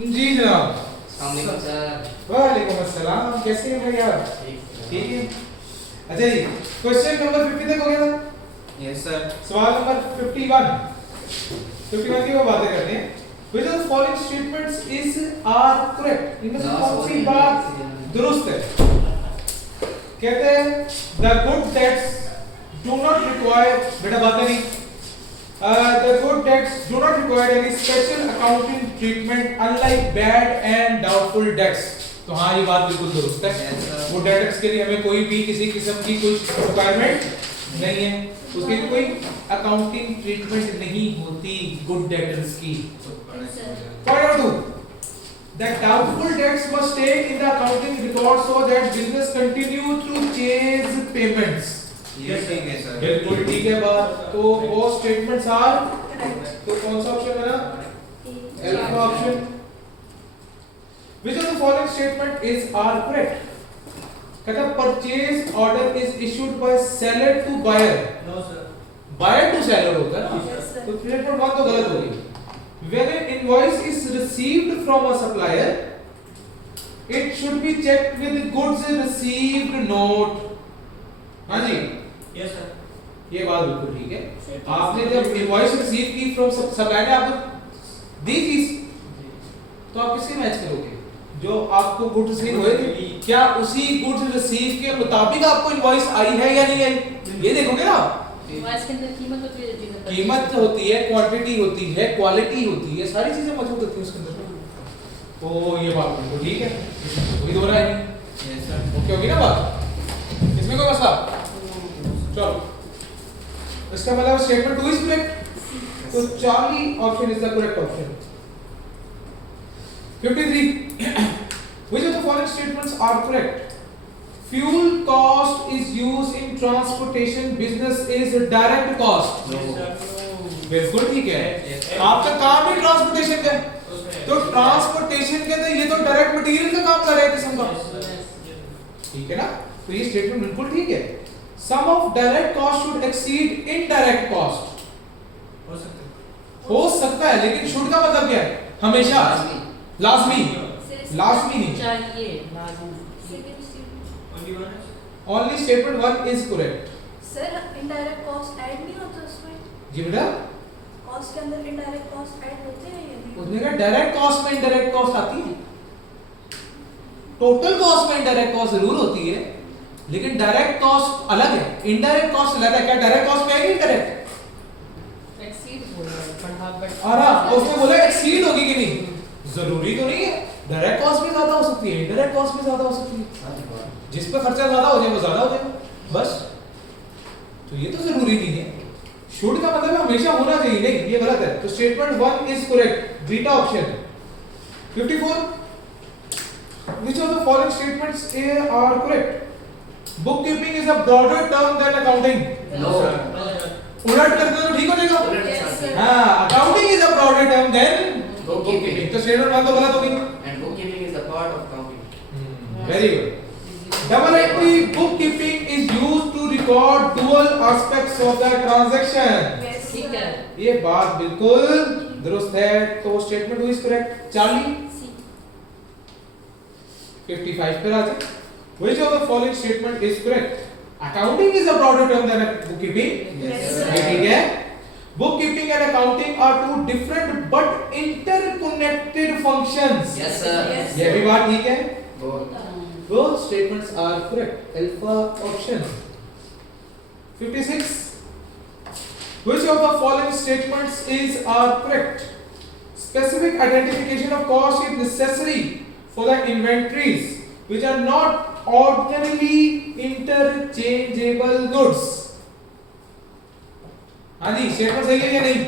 जी जनाब। अस्सलाम वालेकुम सर। वालेकुम अस्सलाम, कैसे हैं भैया? ठीक है। अच्छा जी, क्वेश्चन नंबर 50 तक हो गया था। Yes sir. सवाल नंबर 51 की वो बातें करते हैं। Which of the following statements is are correct? इनमें से कौन सी बात दुरुस्त है? कहते हैं the good debts do not require, बेटा बातें नहीं, the good debts do not require any special accounting treatment unlike bad and doubtful debts. तो हाँ ये बात बिल्कुल दुरुस्त है। गुड डेटर्स के लिए हमें कोई भी किसी किस्म की कुछ रिक्वायरमेंट नहीं है, उसके लिए कोई अकाउंटिंग ट्रीटमेंट नहीं होती गुड डेटर्स की। Point number 2, that doubtful debts must stay in the accounting record so that business continue to chase payments. ये ठीक है सर। बिल्कुल ठीक है बात। तो वो स्टेटमेंट्स आर, तो कौन सा ऑप्शन है ना? Alpha option. Which of the following statement is are correct? कहता purchase order is issued by seller to buyer. No sir. Buyer to seller होता है ना, Yes, sir. तो स्टेटमेंट 1 तो गलत होगी। When an invoice is received from a supplier, it should be checked with goods received note. हाँ जी, yes sir. ये बात बिल्कुल ठीक है। आपने जब इनवॉइस रिसीव की फ्रॉम सप्लायर ने आपको दी चीज, तो आप किससे मैच करोगे? जो आपको गुड्स रिसीव हुए थे, क्या उसी गुड्स रिसीव के मुताबिक आपको इनवॉइस आई है या नहीं आई, ये देखोगे ना। इनवॉइस के अंदर कीमत होती है, कीमत होती है, क्वांटिटी होती है, क्वालिटी होती है, सारी चीजें मौजूद होती हैं उसके अंदर। तो ये बात बिल्कुल ठीक है, कोई दो राय नहीं। Yes sir. ओके होगी ना बात, इसमें कोई मसला? चलो, इसका मतलब स्टेटमेंट 2 इज करेक्ट, तो Charlie option is the correct option. 53 which of the following statements are correct? Fuel cost is used in transportation business is direct cost. बिल्कुल ठीक है, आपका काम ही ट्रांसपोर्टेशन का है, तो ट्रांसपोर्टेशन के अंदर ये तो डायरेक्ट मटेरियल का काम कर रहा है किस्म का, ठीक है ना। तो ये स्टेटमेंट बिल्कुल ठीक है। Sum of direct cost should exceed indirect cost. हो सकता है, लेकिन शुड का मतलब क्या है? हमेशा लाजमी नहीं। चाहिए लाजमी। Only statement 1 is correct. Sir indirect cost add नहीं होता उसमें? जी बेटा, कॉस्ट के अंदर इनडायरेक्ट कॉस्ट ऐड होते हैं या नहीं? उसने कहा डायरेक्ट कॉस्ट में इनडायरेक्ट कॉस्ट आती है, टोटल कॉस्ट में इनडायरेक्ट कॉस्ट जरूर होती है, लेकिन डायरेक्ट कॉस्ट अलग है, इनडायरेक्ट कॉस्ट अलग है। क्या डायरेक्ट कॉस्ट में आएगी इनडायरेक्ट? एक्सीड बोल रहा है, बढ़ा बट और उसने बोला एक्सीड होगी कि नहीं, जरूरी तो नहीं है। डायरेक्ट कॉस्ट भी ज्यादा हो सकती है, इनडायरेक्ट कॉस्ट भी ज्यादा हो सकती है। जिस पे खर्चा ज्यादा हो जाए वो ज्यादा हो जाएगा, बस। तो ये तो जरूरी नहीं है। शुड का मतलब है हमेशा होना चाहिए, नहीं ये गलत है। तो statement 1 is correct, beta option. 54 which of the following statements are correct? Bookkeeping is a broader term than accounting. No sir. उलट कर दो तो ठीक हो जाएगा। Yes, sir. हाँ, accounting is a broader term than Bookkeeping. तो स्टेटमेंट 1 तो गलत हो गई। And bookkeeping is a part of accounting. Very good. Double entry bookkeeping is used to record dual aspects of the transaction. Yes, ठीक sir. है। ये बात बिल्कुल दुरुस्त है, तो स्टेटमेंट 2 इज करेक्ट। चार्ली 55 पर आ जाए। Which of the following statement is correct? Accounting is a broader term than bookkeeping. Yes, ये sir. ठीक है। Bookkeeping and accounting are two different but interconnected functions. Yes sir. Yes. ये भी बात ठीक है। Good. Both statements are correct. Alpha option. 56. Which of the following statements are correct? Specific identification of cost is necessary for the inventories which are not ordinarily interchangeable goods. हाँ जी, statement सही है या नहीं?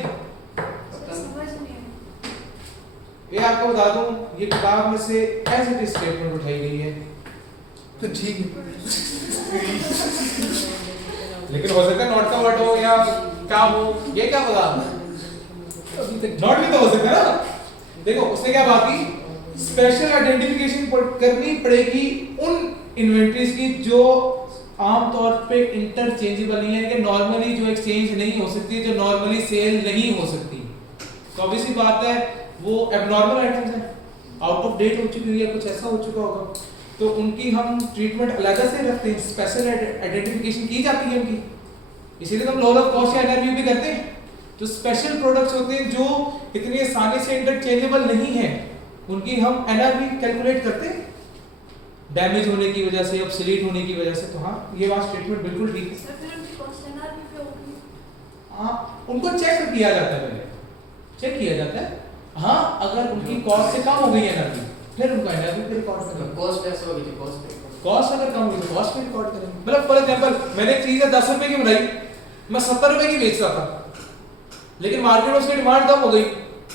समझ नहीं आया। ये आपको बता दूं, ये किताब में से एज इट इज स्टेटमेंट उठाई गई है, तो ठीक है। लेकिन हो सकता है नॉट का वर्ड हो या क्या हो, ये क्या पता, अभी तक नॉट भी तो हो सकता है ना। देखो उसने क्या बात की, स्पेशल आइडेंटिफिकेशन करनी पड़ेगी उन इन्वेंटरीज की जो आमतौर पे इंटरचेंजेबल नहीं है, कि नॉर्मली जो एक्सचेंज नहीं हो सकती, जो नॉर्मली सेल नहीं हो सकती। तो ऑब्वियसली बात है वो एबनॉर्मल आइटम्स हैं, आउट ऑफ डेट हो चुकी हुई है, कुछ ऐसा हो चुका होगा, तो उनकी हम ट्रीटमेंट अलग से रखते हैं, स्पेशल आइडेंटिफिकेशन की जाती है उनकी, इसीलिए तो हम लोअर ऑफ कॉस्ट या एनआरवी भी करते हैं। जो स्पेशल प्रोडक्ट्स होते हैं जो इतनी आसानी से इंटरचेंजेबल नहीं है, उनकी हम एनआरवी कैलकुलेट करते हैं डैमेज होने की वजह से, ऑब्सोलीट होने की वजह से। तो हाँ, ये बात स्टेटमेंट बिल्कुल ठीक है। सर फिर उनकी कॉस्ट एनआरवी पे होगी। हाँ, उनको चेक किया जाता है, पहले चेक किया जाता है। हाँ, अगर उनकी कॉस्ट से कम हो गई एनआरवी, फिर उनका एनआरवी पे रिकॉर्ड करेंगे। कॉस्ट ऐसा होगी तो कॉस्ट पे कॉस्ट अगर कम हुई तो कॉस्ट पे रिकॉर्ड करेंगे। मतलब फॉर एग्जांपल, मैंने एक चीज 10 रुपए की बनाई, मैं 70 रुपए की बेच रहा था, लेकिन मार्केट में उसकी डिमांड कम हो गई,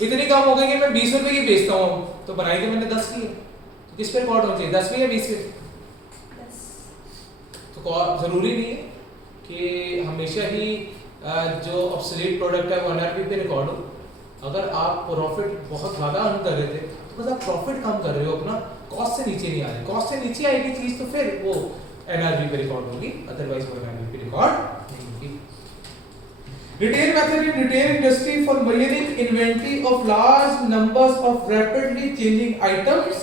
इतनी कम हो गई कि मैं 20 रुपए की बेचता हूँ, तो बनाई तो मैंने 10 की है, तो किस पे रिकॉर्ड होना चाहिए, 10 पे या 20 पे? तो जरूरी नहीं है कि हमेशा ही जो ऑब्सोलीट प्रोडक्ट है वो एनआरपी पे रिकॉर्ड हो। अगर आप प्रॉफिट बहुत ज्यादा अर्न कर रहे थे तो बस आप प्रॉफिट कम कर रहे हो, अपना कॉस्ट से नीचे नहीं आ रहे, कॉस्ट से नीचे आएगी चीज तो फिर वो एनआरपी पे रिकॉर्ड होगी, अदरवाइज वो एनआरपी पे रिकॉर्ड नहीं होगी। Retail method in retail industry for measuring inventory of large numbers of rapidly changing items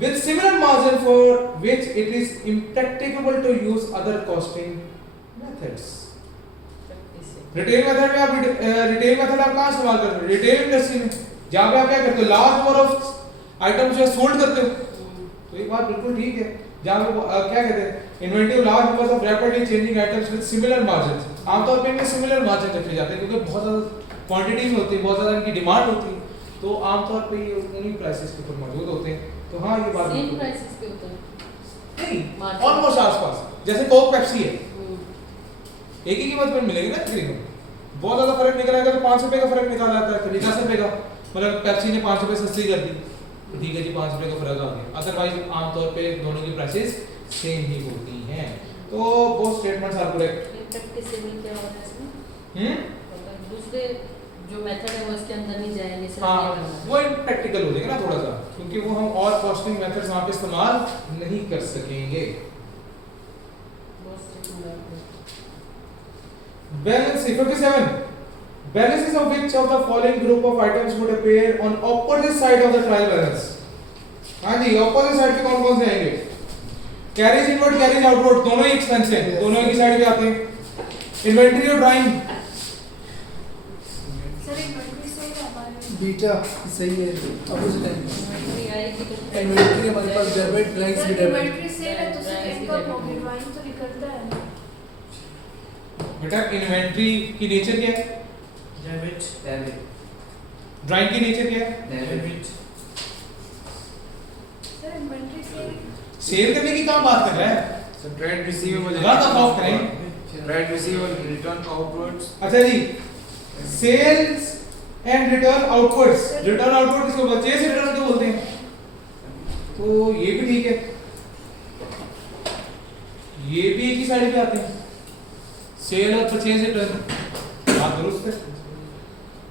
with similar margin for which it is impracticable to use other costing methods। Retail method में आप retail method आप कहाँ इस्तेमाल करते हो? Retail industry में, जहाँ पे आप क्या करते हो, लार्ज नंबर ऑफ आइटम्स जो है सोल्ड करते हो, तो ये बात बिल्कुल ठीक है। जहाँ पे क्या कहते हैं, inventory of large numbers of rapidly changing items with similar margins, आमतौर पे इनमें सिमिलर मार्जिन रखे जाते हैं क्योंकि बहुत ज़्यादा क्वांटिटी में होती है, बहुत ज़्यादा इनकी डिमांड होती है, तो आमतौर पे ये उन्हीं प्राइसेस के ऊपर मौजूद होते हैं। तो हाँ, ये बात सेम प्राइसेस पे होता है नहीं, ऑलमोस्ट आसपास, जैसे कोक पेप्सी है, एक ही कीमत पर मिलेगी ना तकरीबन, बहुत ज्यादा फर्क निकल आएगा तो 5 रुपए का फर्क निकाल आता है, कभी 10 रुपए का, मतलब पेप्सी ने 5 रुपए सस्ती कर दी, तो ठीक है जी 5 रुपए का फर्क आ गया, अदरवाइज आमतौर पे दोनों की प्राइसेस सेम ही होती हैं। तो बोथ स्टेटमेंट्स आर करेक्ट। इम्प्रैक्टिसेबल क्या होता है इसमें? मतलब दूसरे जो मेथड है वो इसके अंदर नहीं जाएंगे, सिर्फ हाँ, ये करना है। वो इम्प्रैक्टिकल हो जाएगा ना थोड़ा सा, क्योंकि वो हम और कॉस्टिंग मेथड्स वहाँ पे इस्तेमाल नहीं कर सकेंगे। Balance 57. Balances of which of the following group of items would appear on opposite side of the trial balance? हाँ जी, opposite side पे कौन-कौन से आएंगे? Carriage inward, carriage outward, दोनों ही expense हैं, दोनों ही साइड पे आते हैं। Inventory और drawing, सर इन्वेंटरी से हमारे बीटा सही है, अपोजिट है। इन्वेंटरी आएगी तो इन्वेंटरी हमारे पास डेबिट, ड्राइंग्स भी डेबिट। इन्वेंटरी से है तो सिर्फ इनकम होगी, ड्राइंग तो निकलता है ना। बेटा इन्वेंटरी की नेचर क्या है? डेबिट डेबिट ड्राइंग की नेचर क्या है? डेबिट सर इन्वेंटरी से सेल करने की कहाँ बात कर रहा है? So trade receivable. What about trade? Trade receivable return outwards. अच्छा जी, sales and return outwards, return outward इसको परचेज रिटर्न क्यों बोलते हैं? तो ये भी ठीक है, ये भी एक ही साइड पे आते हैं, सेल और परचेज रिटर्न, बात दुरुस्त है।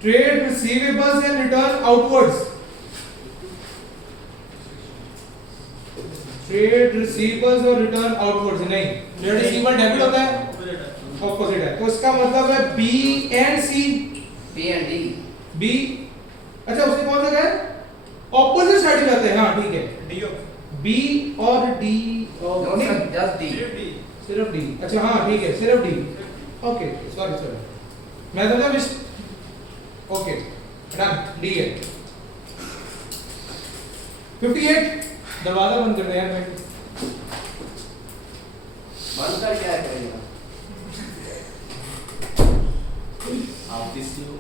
Trade receivables and return outwards, trade receivables और रिटर्न आउटवर्ड्स नहीं, ट्रेड रिसीवेबल डेबिट होता है, ऑपोजिट है, तो इसका मतलब है B and C, B and D B, अच्छा उसके कौन सा है, ऑपोजिट साइड पे आते हैं, हाँ ठीक है, बी और डी और नो सर जस्ट डी सिर्फ डी, अच्छा हाँ ठीक है सिर्फ डी, ओके सॉरी सॉरी मैं समझा मिस, ओके डन, डी है। 58 दरवाजा बंद कर दे यार, मैं बंद कर क्या करेगा आप किसी हो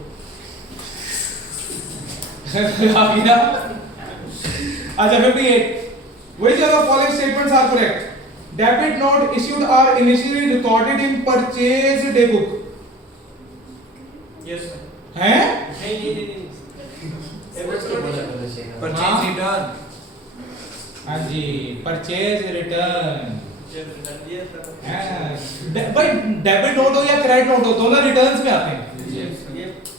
आ गया। अच्छा 58, which of the following statements are correct? Debit note issued are initially recorded in purchase day book. Yes, sir. हैं? नहीं डेबिट को बोला था शेयर हाँ। Purchase return. हाँ जी, purchase return। Yes, sir. हाँ, भाई डेबिट नोट हो या क्रेडिट नोट हो, दोनों रिटर्न्स में आते हैं। ये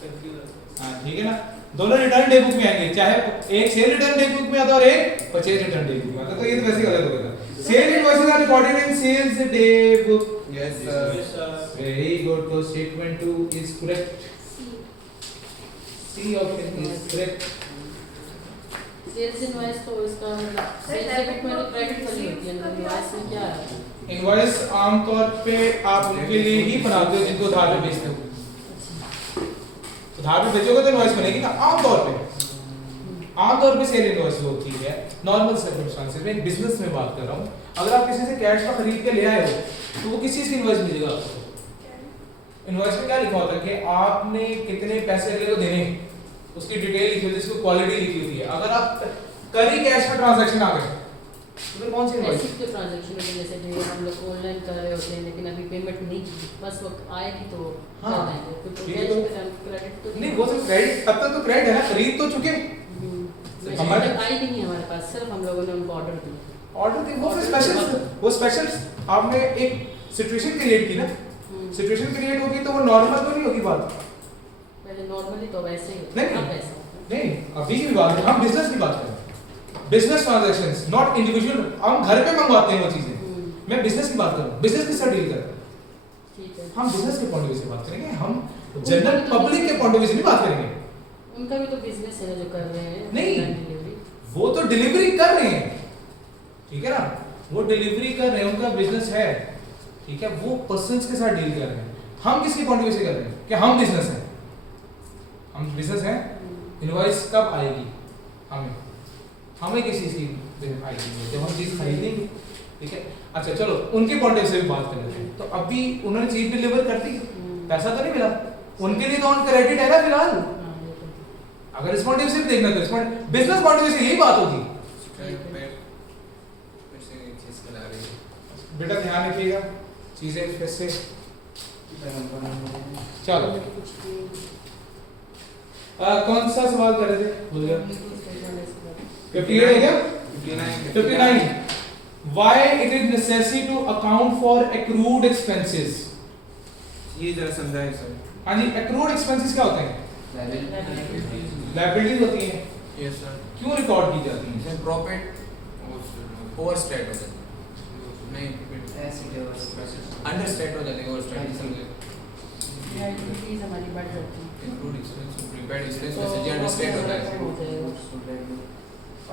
confused हाँ ठीक है ना, दोनों रिटर्न डे बुक में आएंगे, चाहे एक सेल रिटर्न डे बुक में आता है और एक परचेज रिटर्न डे बुक में आता है, तो ये तो वैसे ही अलग हो गया। Sale invoices are recorded in sales day book. Yes, Yes, sir. sir. Very good, तो statement 2 is correct, C option is correct. Sales invoice तो इसका सेल्स डेबिट में तो क्रेडिट वाली होती है, इनवॉइस में क्या है? इनवॉइस आमतौर पे आप उनके लिए ही बनाते हो जिनको उधार पे बेचते हो। उधार पे बेचोगे तो इनवॉइस बनेगी ना, आमतौर पे सेल इनवॉइस होती है नॉर्मल सर्कमस्टेंसेस में। बिजनेस में बात कर रहा हूँ, अगर आप किसी से कैश का खरीद के ले आए हो तो वो किस चीज की इनवॉइस मिलेगा आपको? इनवॉइस में क्या लिखा होता है कि आपने कितने पैसे अगले को देने, उसकी डिटेल लिखी होती है, उसकी क्वालिटी लिखी होती है। अगर आप कर ही कैश का ट्रांजैक्शन आ गए तो फिर कौन सी इनवॉइस? ऐसी जो ट्रांजैक्शन होती है जैसे जो हम लोग ऑनलाइन कर रहे होते हैं लेकिन अभी पेमेंट नहीं की, बस वो आएगी तो हाँ, कर देंगे, फिर तो ठीक है, कैश तो- पे क्रेडिट तो नहीं, वो सिर्फ क्रेडिट, तब तक तो क्रेडिट है ना, खरीद तो चुके। हमारे हमारे- आई भी नहीं है हमारे पास, सिर्फ हम लोगों ने उनको ऑर्डर दिया। ऑर्डर थी, वो स्पेशल आपने एक सिचुएशन क्रिएट की ना, सिचुएशन क्रिएट होगी तो वो नॉर्मल तो नहीं होगी बात। पहले नॉर्मली तो वैसे ही होता नहीं, है, अब ऐसा होता है। नहीं, अभी की बात है, हम बिजनेस की बात कर रहे हैं, बिजनेस ट्रांजैक्शंस, नॉट इंडिविजुअल। हम घर पे मंगवाते हैं वो चीजें, मैं बिजनेस की बात कर रहा हूँ, बिजनेस के साथ डील कर रहा हूँ। ठीक है, हम बिजनेस के पॉइंट ऑफ व्यू से बात करेंगे, हम जनरल पब्लिक के पॉइंट ऑफ व्यू से नहीं बात करेंगे। उनका भी तो बिजनेस है ना जो कर रहे हैं नहीं। डिलीवरी। वो तो डिलीवरी कर रहे हैं, ठीक है ना, वो डिलीवरी कर रहे हैं, उनका बिजनेस है, ठीक है, वो पर्सन्स के साथ डील कर रहे हैं। हम किसकी पॉइंट ऑफ व्यू से कर रहे हैं कि हम बिजनेस हैं, हम बिजनेस हैं। इनवॉइस कब आएगी? हमें किसी चीज की आएगी जब हम चीज खरीदेंगे, ठीक है। अच्छा चलो उनके पॉइंट ऑफ व्यू से भी बात कर लेते हैं। तो अभी उन्होंने चीज डिलीवर कर दी, पैसा तो नहीं मिला, उनके लिए तो ऑन क्रेडिट है ना फिलहाल। अगर इस पॉइंट ऑफ व्यू से देखना तो इस point business point of view से यही बात होगी। बेटा ध्यान रखिएगा चीजें फिर से। चलो कौन सा सवाल कर रहे थे, भूल गया। 58 हो गया, 59 why it is necessary to account for accrued expenses? ये जरा समझाइए सर। हाँ जी, accrued expenses क्या होते हैं? लायबिलिटीज होती हैं। Yes sir. क्यों रिकॉर्ड की जाती हैं? जैसे प्रॉफिट ओवरस्टेट हो जाता है, नहीं अंडरस्टेट हो जाती है, ओवरस्टेट समझे। लायबिलिटीज हमारी बढ़ जाती है, इंक्लूड एक्सपेंस प्रीपेड एक्सपेंस में सर जी अंडरस्टेट होता है।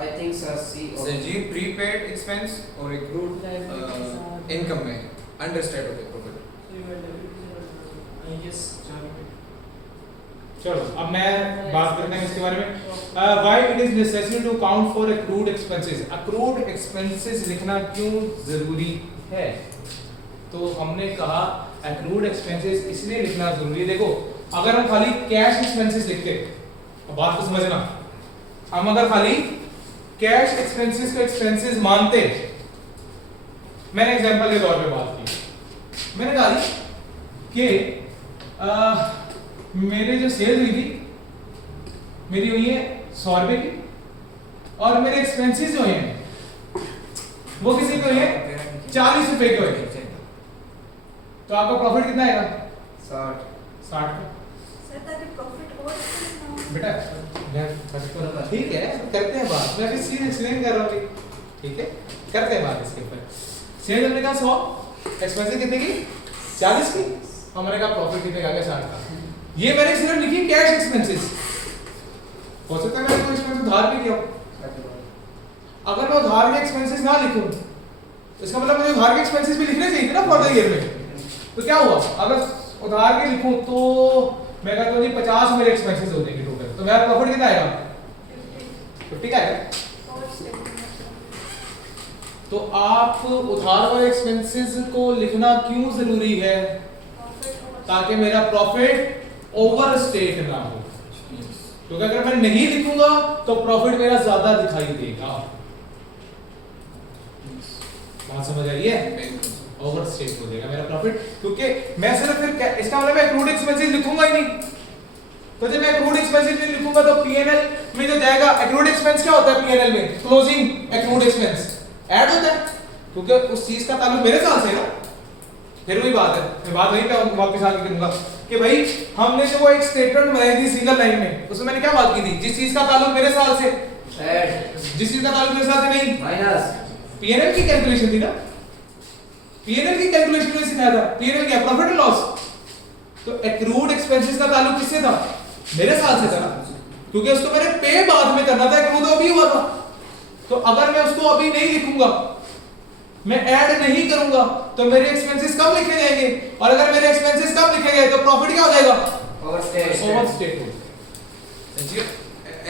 I think sir C sir ji prepaid expense और एक्रूड इनकम में अंडरस्टेट होता है प्रॉफिट। चलो अब मैं बात करते हैं इसके बारे में। why it is necessary to account for accrued expenses? accrued expenses लिखना क्यों जरूरी है? तो हमने कहा accrued expenses इसलिए लिखना जरूरी है। देखो अगर हम खाली कैश एक्सपेंसेस लिखते, अब बात को समझना, हम अगर खाली कैश एक्सपेंसेस को एक्सपेंसेस मानते, मैंने एग्जांपल के तौर पे बात की, मैंने कहा कि मेरे जो सेल हुई थी मेरी हुई है 100 रुपए की, और मेरे एक्सपेंसेस जो हैं वो किसी को है 40 रुपए के हुए, तो आपका प्रॉफिट कितना आएगा? 60 का। सर ताकि प्रॉफिट और ना हो। बेटा ठीक है, करते हैं बात, मैं अभी सीधे एक्सप्लेन कर रहा हूँ, ठीक है, करते हैं बात इसके ऊपर। सेल हमने कहा 100, एक्सपेंसेस कितने की? 40 की, हमने कहा प्रॉफिट कितने का? 60 का। ये मैंने सिर्फ लिखी कैश एक्सपेंसेस, हो सकता है मैंने कोई एक्सपेंस उधार भी किया हो। अगर मैं उधार के एक्सपेंसेस ना लिखूं तो इसका मतलब मुझे उधार के एक्सपेंसेस भी लिखने चाहिए थे ना फॉर द ईयर में। तो क्या हुआ, अगर उधार के लिखूं तो मैं कहता हूं जी 50 मेरे एक्सपेंसेस हो जाएंगे टोटल, तो मेरा प्रॉफिट कितना आएगा? 50 का आएगा। और स्टेटमेंट तो आप उधार वाले एक्सपेंसेस को लिखना क्यों जरूरी है? प्रॉफिट और ताकि मेरा प्रॉफिट ओवर स्टेट ना हो, क्योंकि अगर मैं नहीं लिखूंगा तो प्रॉफिट मेरा ज्यादा दिखाई देगा। बात समझ आई है? ओवर स्टेट हो जाएगा मेरा प्रॉफिट, क्योंकि मैं सिर्फ फिर इसका मतलब मैं एक्रूड एक्सपेंसेस लिखूंगा ही नहीं। तो जब मैं एक्रूड एक्सपेंसेस नहीं लिखूंगा तो पीएनएल में जो जाएगा, एक्रूड एक्सपेंस क्या होता है पीएनएल में? क्लोजिंग एक्रूड एक्सपेंस ऐड होता है, क्योंकि उस चीज का ताल्लुक मेरे साथ से ना। फिर वही बात है, मैं बात वहीं पे वापस आके करूंगा कि भाई हमने जो वो एक स्टेटमेंट बनाई थी सिंगल लाइन में, उसमें मैंने क्या बात की थी? जिस चीज का ताल्लुक मेरे साल से, जिस चीज का ताल्लुक मेरे साल से नहीं, माइनस पीएनएल की कैलकुलेशन थी ना, पीएनएल की कैलकुलेशन में सिखाया था। पीएनएल क्या? Profit and loss. तो एक्रूड एक्सपेंसेस का ताल्लुक किससे था? मेरे साल से था ना। क्योंकि उसको मैंने पे बाद में करना था, एक्रूड तो अभी हुआ था। तो अगर मैं उसको अभी नहीं लिखूंगा, मैं ऐड नहीं करूंगा, तो मेरे एक्सपेंसेस कब लिखे जाएंगे, और अगर मेरे एक्सपेंसेस कब लिखे गए तो प्रॉफिट क्या हो जाएगा, ओवरस्टेट। ओवरस्टेट हो। जी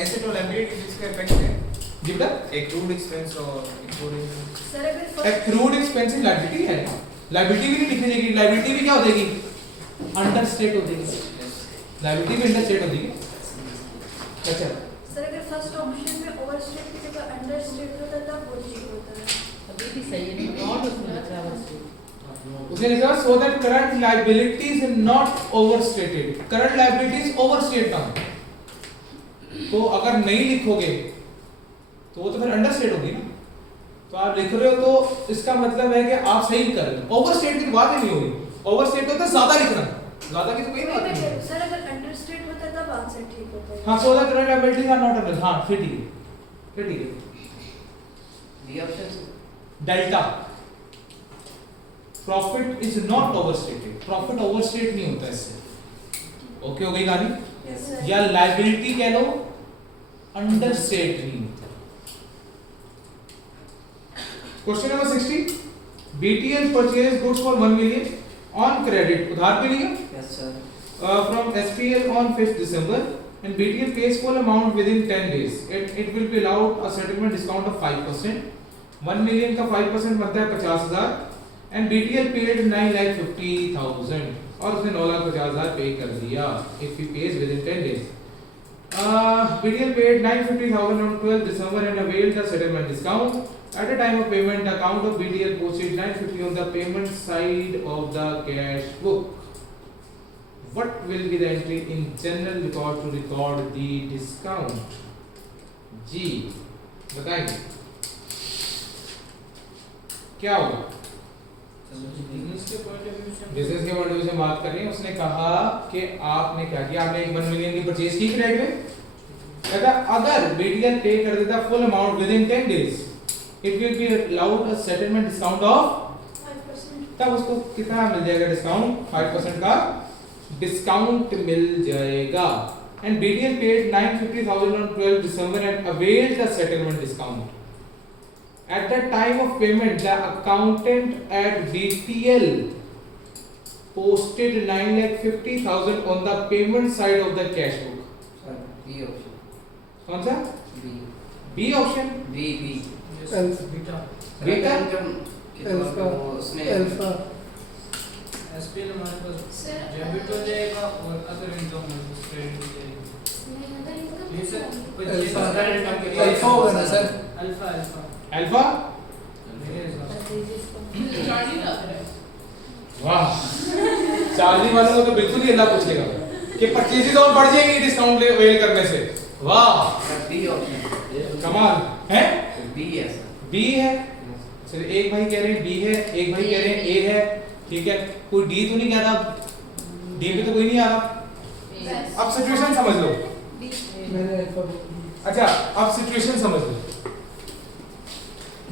ऐसे तो लायबिलिटी जिसका इफेक्ट है जी बेटा, एक्रूड एक्सपेंस और एक्रूड सर अगर फर्स्ट एक्रूड एक्सपेंस लायबिलिटी है, लायबिलिटी भी नहीं लिखी जाएगी, लायबिलिटी भी क्या हो जाएगी, अंडरस्टेट हो जाएगी, लायबिलिटी भी अंडरस्टेट हो जाएगी। अच्छा सर अगर फर्स्ट ऑप्शन में ओवरस्टेट की जगह अंडरस्टेट होता तब वो ठीक होता है। अभी भी सही है, नॉट उसमें लिखा है ओवरस्टेट। उसने लिखा सो that current liabilities not overstated, current liabilities overstate ना। तो अगर नहीं लिखोगे तो वो तो फिर अंडरस्टेट होगी ना। तो आप लिख रहे हो तो इसका मतलब है कि आप सही कर रहे हो, ओवरस्टेट की बात ही नहीं होगी। ओवरस्टेट होता है ज्यादा लिखना, ज्यादा की तो कोई बात नहीं है। सर अगर अंडरस्टेट होता है तब आंसर ठीक होता है। हाँ, so that current liabilities are not under, हाँ फिर ठीक है, फिर ठीक है। B option delta profit is not overstated, profit overstate नहीं होता इससे। ओके हो गई कहानी। Yes sir. या लायबिलिटी कह लो, अंडरस्टेट नहीं होता। Question number 60, BTL purchased goods for 1 million on credit, उधार पे लिया, yes sir from SPL on 5th December, and BTL pays full amount within 10 days. It will be allowed a settlement discount of 5%. 1 million का 5% बनता है 50,000, and BTL paid 9,50,000 और उसने 9,50,000 पे कर दिया if he pays within 10 days. BTL paid 950,000 on 12th December and availed the settlement discount. At the time of payment, the account of BTL posted 950 on the payment side of the cash book. What will be the entry in general record to record the discount? जी बताएंगे क्या होगा। Business के point of view से business के point of view से बात कर रही है। उसने कहा कि आपने क्या किया, आपने 1 मिलियन की परचेज की क्रेडिट में, कहता अगर BTL पे कर देता full amount with in 10 days, it will be allowed a settlement discount of 5%। तब उसको कितना मिल जाएगा डिस्काउंट, 5% का डिस्काउंट मिल जाएगा। And BTL paid 950,000 on 12 December and availed the settlement discount. At the time of payment, the accountant at BTL posted 9,50,000 on the payment side of the cash book. Sir B option कौन सा? B B option. B B alpha beta beta? Alpha उसने alpha SPL हमारे पास sir debit हो जाएगा और other income credit हो जाएगी। नहीं अगर इनकम ये सर अल्फा अदर इनकम के लिए अल्फा होगा ना सर। Alpha alpha alpha. मेरे हिसाब से वाह, चार्जिंग वालों को तो बिल्कुल ही अल्लाह पूछेगा कि परचेजेस और बढ़ जाएंगी डिस्काउंट अवेल करने से। वाह सर बी ऑप्शन कमाल है। बी है सर बी है, चलिए एक भाई कह रहे हैं बी है, एक भाई कह रहे हैं ए है, ठीक है। कोई डी तो नहीं कह रहा, डी पे तो कोई नहीं आ रहा। अब सिचुएशन समझ लो। मैंने अल्फा बोला। अच्छा अब सिचुएशन समझ लो।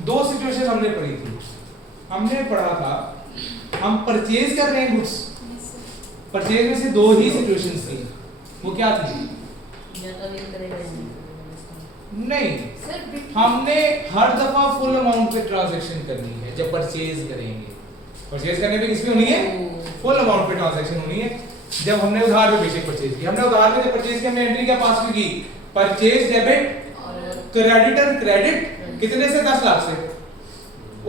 दो सिचुएशन हमने पढ़ी थी। हमने पढ़ा था हम परचेज कर रहे हैं गुड्स, परचेज में से दो ही सिचुएशंस थी। वो क्या थी? नहीं, सर हमने हर दफा फुल अमाउंट पे ट्रांजैक्शन करनी है जब परचेज करेंगे। परचेज करने पे किसकी होनी है? फुल अमाउंट पे ट्रांजैक्शन होनी है। जब हमने उधार पे बेशक परचेज की, हमने उधार पे जब परचेज की हमने एंट्री क्या पास की? परचेज डेबिट क्रेडिटर क्रेडिट कितने से? 10 लाख से।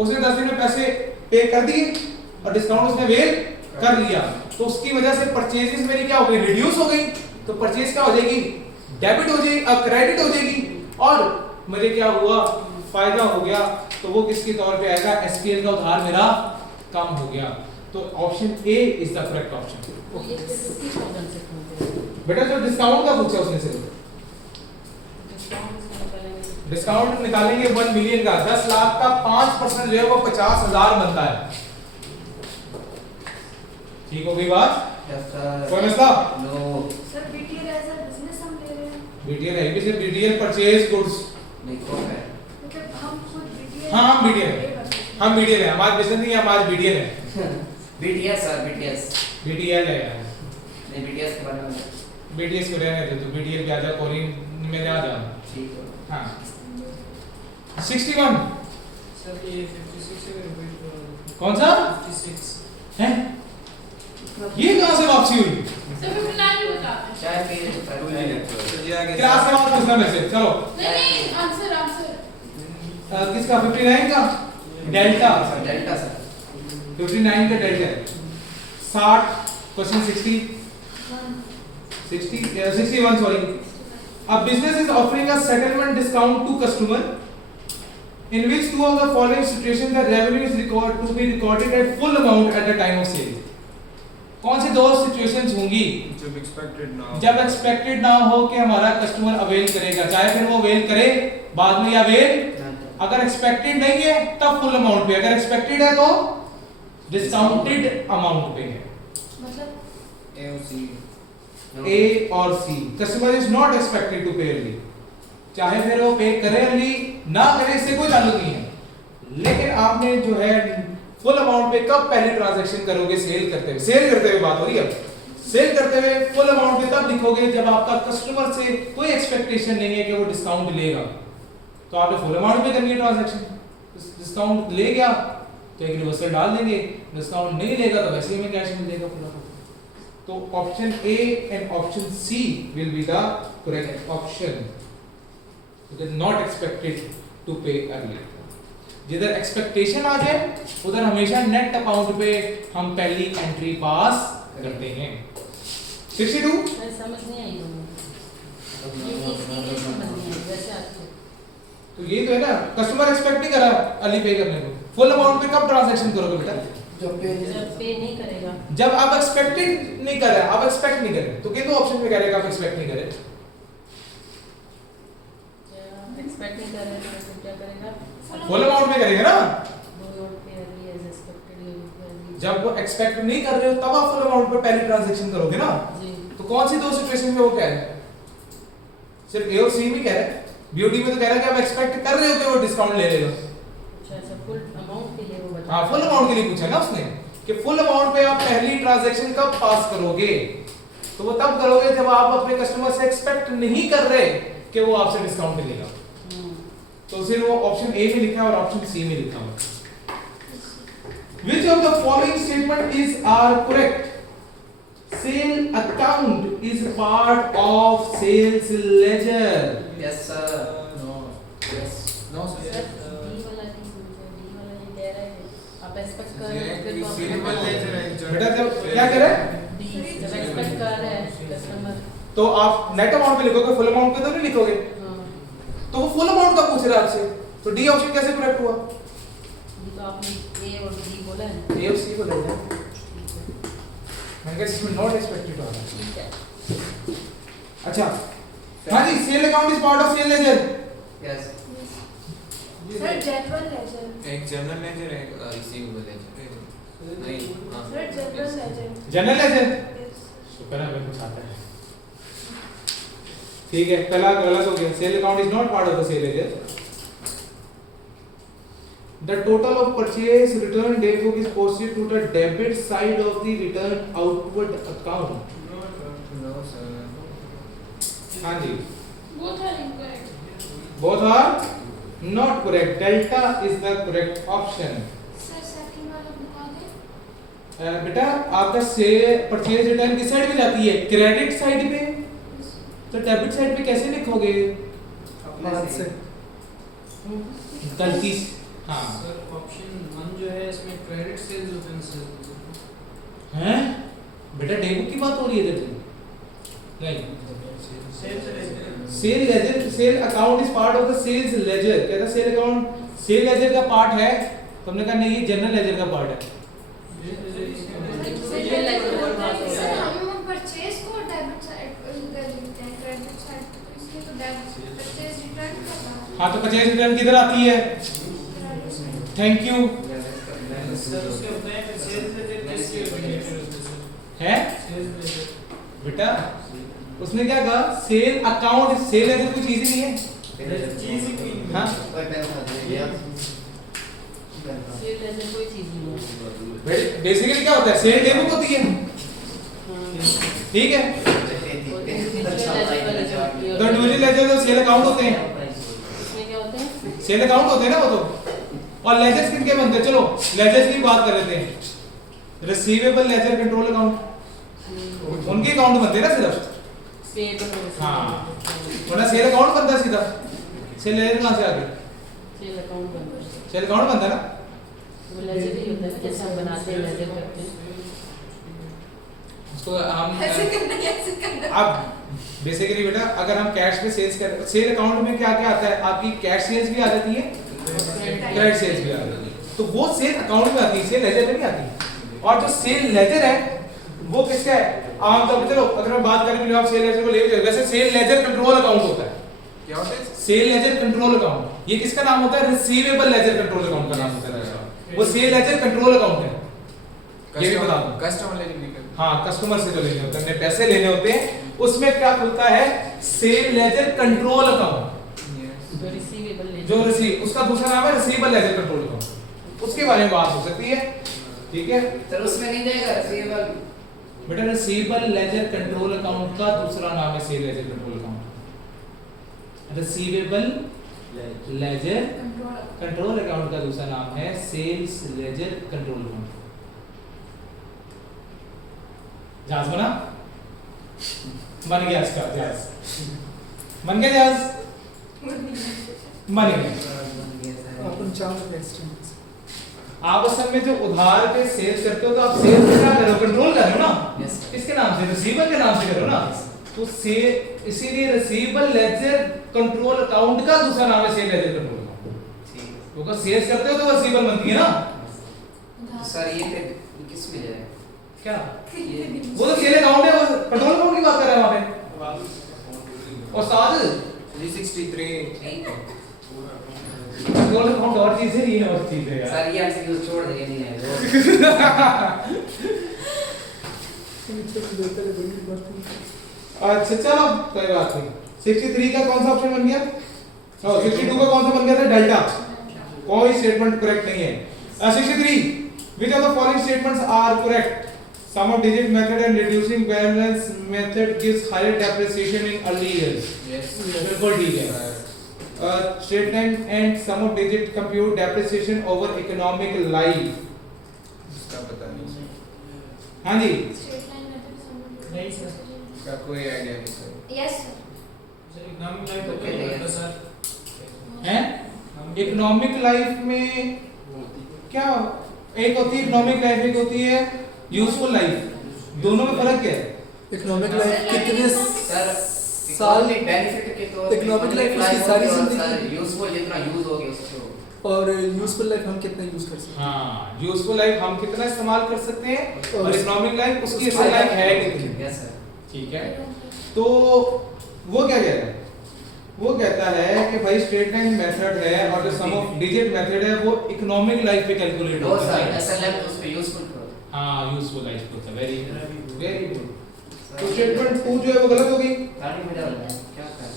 उसने 10 दिन में पैसे पे कर दिए और डिस्काउंट उसने वेल कर लिया, तो उसकी वजह से परचेजेस मेरी क्या हो गई? रिड्यूस हो गई। तो परचेज क्या हो जाएगी? डेबिट हो जाएगी, क्रेडिट हो जाएगी, और मुझे क्या हुआ? फायदा हो गया। तो वो किसके तौर पे आएगा? एसपीएल का उधार मेरा कम हो गया। तो option A is the correct option. बेटा जो डिस्काउंट का पूछा उसने से डिस्काउंट निकालेंगे 1 मिलियन का, 10 लाख का 5% जो है वो 50,000 बनता है। ठीक हो गई बात? यस सर कोई मसला? No sir BTL as a business हम ले रहे हैं, बीटीएल है भी, सिर्फ बीटीएल परचेज गुड्स। नहीं कौन है मतलब हम खुद BTL हाँ, हम BTL है। हम बीटीएल है, हमारा बिजनेस नहीं है, हमारा बीटीएल है। बीटीएस सर बीटीएस बीटीएल है यार, नहीं बीटीएस के बारे में बीटीएस को रहने दे। तो बीटीएल क्या था? कोरियन मैं जा रहा हूँ। ठीक है। हाँ 61 सर ये 56 है रिपीट करो। कौन सा 56 है? ये कहाँ से वापसी हुई? सर 59 भी बता दो। चाहे फिर तो ये आगे क्लास का बात पूछना मेरे से, चलो नहीं आंसर आंसर किसका 59 का डेल्टा डेल्टा सर 59 का डेल्टा है 60 question 61 sorry. A business is offering a settlement discount to customer in which two of the following situations the revenue is to be recorded at full amount at the time of sale. कौन सी दो situations होंगी जब expected ना जब expected ना हो कि हमारा कस्टमर अवेल करेगा, चाहे फिर वो अवेल करे बाद में या अवेल, अगर एक्सपेक्टेड नहीं है तब फुल अमाउंट पे, अगर एक्सपेक्टेड है तो डिस्काउंटेड अमाउंट पे है। मतलब ए और सी ए और C. Customer is not expected to pay early, चाहे फिर वो पे करे अर्ली ना करे इससे कोई ताल्लुक नहीं है, लेकिन आपने जो है फुल अमाउंट पे कब पहले ट्रांजैक्शन करोगे? सेल करते हुए बात हो रही है। सेल करते हुए फुल अमाउंट पे तब लिखोगे जब आपका कस्टमर से कोई एक्सपेक्टेशन नहीं है कि वो डिस्काउंट लेगा, तो आपने फुल अमाउंट पे करनी है ट्रांजैक्शन। डिस्काउंट ले गया तो एक रिवर्सल डाल देंगे, डिस्काउंट नहीं लेगा तो वैसे ही हमें कैश मिल जाएगा पूरा। तो option A and option C will be the correct option. It is not expected to pay early. जिधर एक्सपेक्टेशन आ जाए उधर हमेशा नेट अकाउंट पे हम पहली एंट्री पास करते हैं। 62 मैं समझ नहीं आई ये इसलिए समझ नहीं आई वैसे आपको तो ये तो है ना, कस्टमर एक्सपेक्ट नहीं करा अर्ली पे करने को, फुल अमाउंट पे कब ट्रांजैक्शन करोगे बेटा? जब पे जब पे नहीं करेगा जब आप एक्सपेक्टेड नहीं कर रहे, आप एक्सपेक्ट नहीं कर रहे, तो किन दो ऑप्शन में कह रहे हैं आप एक्सपेक्ट नहीं कर रहे? एक्सपेक्ट नहीं कर रहे तो क्या करेगा? फुल अमाउंट में करेंगे ना। जब वो एक्सपेक्ट नहीं कर रहे हो तब आप फुल अमाउंट पे पहली ट्रांजैक्शन करोगे ना। जी तो कौन सी दो सिचुएशन में वो कह रहे हैं? सिर्फ ए और सी में कह रहे हैं, बीओडी में तो कह रहा है कि आप एक्सपेक्ट कर रहे हो कि वो डिस्काउंट ले लेगा। अच्छा फुल अमाउंट के लिए वो बता हाँ फुल अमाउंट के लिए पूछा ना उसने कि फुल अमाउंट पे आप पहली ट्रांजैक्शन कब पास करोगे, तो वो तब करोगे जब आप अपने कस्टमर से एक्सपेक्ट नहीं कर रहे कि वो आपसे डिस्काउंट लेगा। तो फिर वो ऑप्शन ए में लिखा है और ऑप्शन सी में लिखा है। Which of the following statement is are correct? Sale account is part of sales ledger. Yes sir no yes no sir sir D वाला ये कह रहा है आप एक्सपेक्ट कर रहे हो ये रिसीवेबल लेजर है बेटा जब क्या कह रहे हैं? डी जब एक्सपेक्ट कर रहे हैं कस्टमर तो आप नेट अमाउंट पे लिखोगे, फुल अमाउंट पे तो नहीं लिखोगे। तो वो फुल अमाउंट का पूछ रहा है आपसे, तो डी ऑप्शन कैसे करेक्ट हुआ? ये तो आपने ए और डी बोला है ए और सी को ले लें। मैं कहता इसमें नॉट एक्सपेक्टेड आ रहा है। ठीक है अच्छा हाँ जी, sale account is part of sale ledger. Yes sir general ledger एक जनरल लेजर है, रिसीवेबल लेजर नहीं हां sir general ledger general ledger yes तो पहला मेरे को आता है, ठीक है पहला गलत हो गया। Sale account is not part of the sale ledger. The total of purchase return date book is posted to the debit side of the return outward account. No sir हाँ जी, both are incorrect both are not correct. Delta is the correct option. Sir second वाला बता दे बेटा आपका से purchase return किस side पे जाती है? क्रेडिट साइड पे। तो डेबिट साइड पे कैसे लिखोगे? हाथ से गलती से। हाँ सर ऑप्शन 1 जो है इसमें क्रेडिट सेल्स ऑफेंसेस हैं बेटा, डेबिट की बात हो रही है इधर नहीं। Sale ledger, sale account is part of the sales ledger. कहता सेल अकाउंट सेल लेजर का पार्ट है, तो हमने कहा नहीं ये जनरल लेजर का पार्ट है। सर हम लोग परचेज को डेबिट साइड पर लिखते हैं क्रेडिट साइड पे, तो इसलिए तो डेबिट परचेज रिटर्न का था। हाँ तो परचेज रिटर्न किधर आती है? थैंक यू सर उसके बताएं फिर सेल्स लेजर किसके रिलेटेड होते है सेल्स लेजर बेटा। उसने क्या कहा? सेल अकाउंट, सेल लेजर कोई चीज ही नहीं है। चीज ही कोई नहीं हाँ सेल लेजर कोई चीज नहीं है। बेसिकली क्या होता है? सेल डेबिट होती है, ठीक है। और इंडिविजुअल लेजर वाली जो होती है तो इंडिविजुअल लेजर होते हैं तो सेल अकाउंट होते हैं, इसमें क्या होते हैं? सेल अकाउंट होते हैं ना वो तो। और लेजर्स किनके बनते हैं? चलो लेजर्स की बात कर लेते हैं। रिसीवेबल लेजर कंट्रोल अकाउंट उनके अकाउंट बनते हैं ना सिर्फ। पेबल हाँ। वरना सेल अकाउंट बनता है सीधा। सेल लेजर कहां से आ गया? सेल अकाउंट बनता है। सेल अकाउंट बनता है ना। वो लेजर ही होता है ना, जैसे हम बनाते हैं लेजर करते हैं। उसको हम ऐसे करना अब बेसिकली बेटा अगर हम कैश में सेल्स कर, सेल अकाउंट में क्या क्या आता है? आपकी कैश सेल्स भी आ जाती है, क्रेडिट सेल्स भी आ जाती है, तो वो सेल अकाउंट में आती है, सेल लेजर में नहीं आती। और जो सेल लेजर है वो किसका है? आमतौर पर चलो अगर मैं बात करें आप सेल लेजर को ले जाओ, वैसे सेल लेजर कंट्रोल अकाउंट होता है। क्या होता है? सेल लेजर कंट्रोल अकाउंट, ये किसका नाम होता है? रिसीवेबल लेजर कंट्रोल अकाउंट का नाम होता है। वो सेल लेजर कंट्रोल अकाउंट है, ये भी बता दूं। कस्टमर लेजर नहीं करते। हाँ, कस्टमर से जो लेने होते हैं, पैसे लेने होते हैं, उसमें क्या खुलता है? Sale ledger control account. जो रिसीवेबल लेजर, जो रिसीव, उसका दूसरा नाम है रिसीवेबल लेजर कंट्रोल अकाउंट। उसके बारे में बात हो सकती है, ठीक है? सर उसमें नहीं जाएगा रिसीवेबल। बेटा रिसीवेबल लेजर कंट्रोल अकाउंट का दूसरा नाम है sale ledger control account. Receivable ledger control account का दूसरा नाम है सेल्स लेजर कंट्रोल अकाउंट। जहाज बना? बन गया इसका जहाज, बन गया जहाज, बन गया। अपन चावल नेक्स्ट टाइम आप असल में जो उधार पे सेल्स करते हो तो आप सेल्स क्या करो? कंट्रोल कर रहे हो ना। Yes, sir. किसके नाम से? रिसीवेबल के नाम से कर रहे हो ना। तो सेल, इसीलिए रिसीवेबल लेजर कंट्रोल अकाउंट का दूसरा नाम है सेल लेजर कंट्रोल अकाउंट। ठीक है। क्योंकि सेल्स करते हो तो रिसीवेबल बनती है ना। सर ये फिर किस में जाएगा? क्या ये वो तो सेल अकाउंट है, वो कंट्रोल अकाउंट की बात कर रहे हैं वहां पे। और साथ 363 नहीं तो। कंट्रोल अकाउंट और चीज है, ये और चीज है यार। सर ये हमसे यूज छोड़ देंगे नहीं है अच्छा चलो कोई बात नहीं। 63 का कौन सा ऑप्शन बन गया? 62 का कौन सा बन गया था? डेल्टा। कोई स्टेटमेंट करेक्ट नहीं है। 63 which of the following statements are correct? Sum of digit method and reducing balance method gives higher depreciation in early years. Yes. बिल्कुल ठीक है। Statement and sum of digit compute depreciation over economic life. इसका पता नहीं। हाँ जी। Straight line method समझ नहीं sir. इसका कोई आइडिया नहीं sir. Yes sir sir economic life तो क्या होता है सर? हैं? इकोनॉमिक लाइफ में क्या एक होती है? इकोनॉमिक लाइफ एक होती है यूजफुल लाइफ। दोनों में फर्क क्या है? इकोनॉमिक लाइफ कितने सर साल इकोनॉमिक बेनिफिट के तो Economic life उसकी सारी जिंदगी यूजफुल जितना यूज हो गया उसको। और यूजफुल लाइफ हम कितना यूज कर सकते हैं? हाँ, यूजफुल लाइफ हम कितना इस्तेमाल कर सकते हैं और और इकोनॉमिक लाइफ उसकी असल लाइफ है कितनी। Yes sir. ठीक है, तो वो क्या कहता है? वो कहता है कि भाई स्ट्रेट लाइन मेथड है और जो सम ऑफ डिजिट मेथड है वो इकोनॉमिक लाइफ पे कैलकुलेट दो होता सर है। असल लाइफ उस पे यूजफुल करो। हाँ, यूजफुल लाइफ होता है। Very good. तो स्टेटमेंट 2 जो है वो गलत हो गई। गाड़ी में डाल क्या कर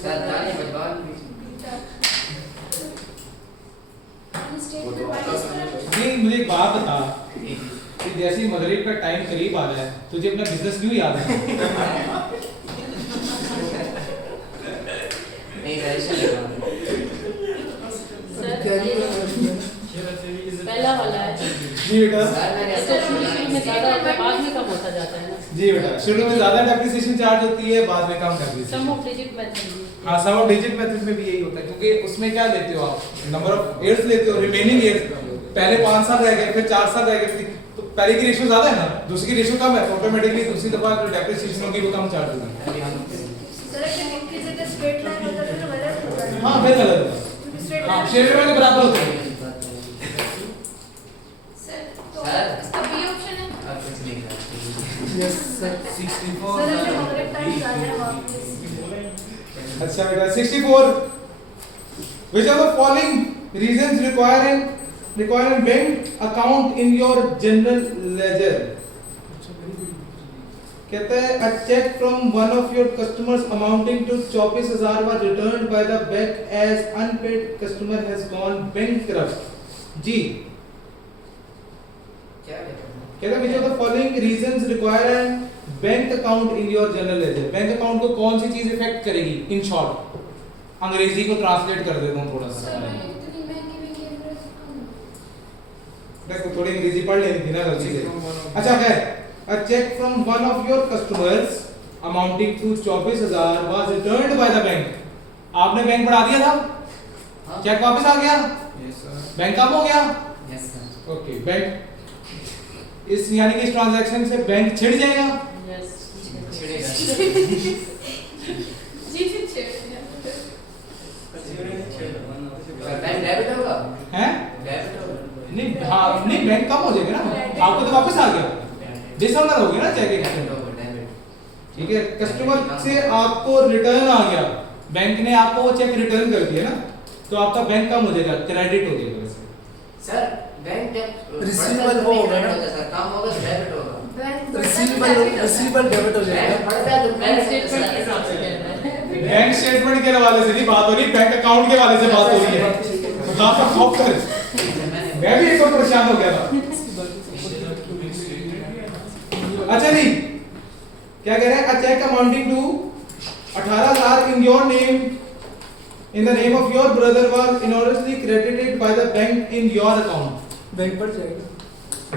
सर गाड़ी में बाल स्टेट में वाइस कर नहीं, मुझे एक बात बता कि जैसे ही मगरिब का टाइम करीब आ रहा है तुझे अपना बिजनेस क्यों याद है? नहीं ऐसे लगा सर ये पहला वाला है। जी बेटा। सर मैंने ऐसे शुरू में ज्यादा होता है, बाद में कम होता जाता है ना। जी बेटा, शुरू में ज्यादा डेप्रिसिएशन चार्ज होती है, बाद में कम कर सम ऑफ डिजिट मेथड। हाँ, सम ऑफ डिजिट मेथड में भी यही होता है क्योंकि उसमें क्या लेते हो आप? नंबर ऑफ इयर्स लेते हो, रिमेनिंग इयर्स। पहले 5 साल रह गए, फिर 4 साल रह गए, तो पहले की रेशियो ज्यादा है ना, दूसरी की रेशियो कम है, ऑटोमेटिकली दूसरी दफा जो डेप्रिसिएशन होगी वो कम चार्ज होगी। सर अगर इनकी जगह स्ट्रेट लाइन होता तो गलत होता है। हाँ, फिर गलत है। क्योंकि स्ट्रेट हाँ, लाइन शेयर में के बराबर होते हैं। सर तो सर। इसका बी ऑप्शन है। और कुछ नहीं कर यस सर 64 सर अगर मगरिब टाइम ज्यादा है वापस अच्छा बेटा, 64 which of the following reasons require a bank account in your general ledger? कहते हैं a check from one of your customers amounting to 24,000 was returned by the bank as unpaid customer has gone bankrupt. जी क्या कहते हैं कहता है which of the following reasons require a bank account in your general ledger. Bank account को कौन सी चीज effect करेगी? In short अंग्रेजी को ट्रांसलेट कर देता हूं थोड़ा सा। सर मैंने इतनी महंगी इंटरेस्ट देखो थोड़ी अंग्रेजी पढ़ लेनी थी ना गलती से। अच्छा है a check from one of your customers amounting to 24,000 was returned by the bank। आपने बैंक बढ़ा दिया था, हाँ। चेक वापस आ गया, Yes sir. बैंक कम हो गया। Yes sir. ओके बैंक इस यानी कि इस ट्रांजैक्शन से बैंक छिड़ जाएगा। यस छिड़ेगा। जी जी छेड़ बैंक डेबिट होगा? हैं? डेबिट होगा? नहीं हाँ नहीं बैंक कम हो जाएगा ना, आपको तो वापस आ गया, डिसऑनर हो गया ना चेक डेबिट एक्सचेंज। होगा, डेबिट। ठीक है, कस्टमर से आपको रिटर्न आ गया, बैंक ने आपको वो चेक रिटर्न कर दिया ना, तो आपका बैंक कम हो जाएगा, क्रेडिट हो जाएगा वैसे। सर बैंक डेबिट रिसीवेबल वो होगा ना? सर काम होगा तो डेबिट होगा। रिसीवेबल डेबिट हो जाएगा। बैंक बढ़ता है तो बैंक डेबिट स्टेटमेंट के हिसाब से होगा। कह रहा है। बैंक स्टेटमेंट के हवाले से नहीं बात हो रही, बैंक अकाउंट के हवाले से बात हो रही है। आपका खौफ कर, मैं भी एक बार परेशान हो गया था। अच्छा नहीं क्या कह रहे हैं, a check amounting to 18,000 in your name in the name of your brother was erroneously credited by the bank in your account। Bank बढ़ जाएगा,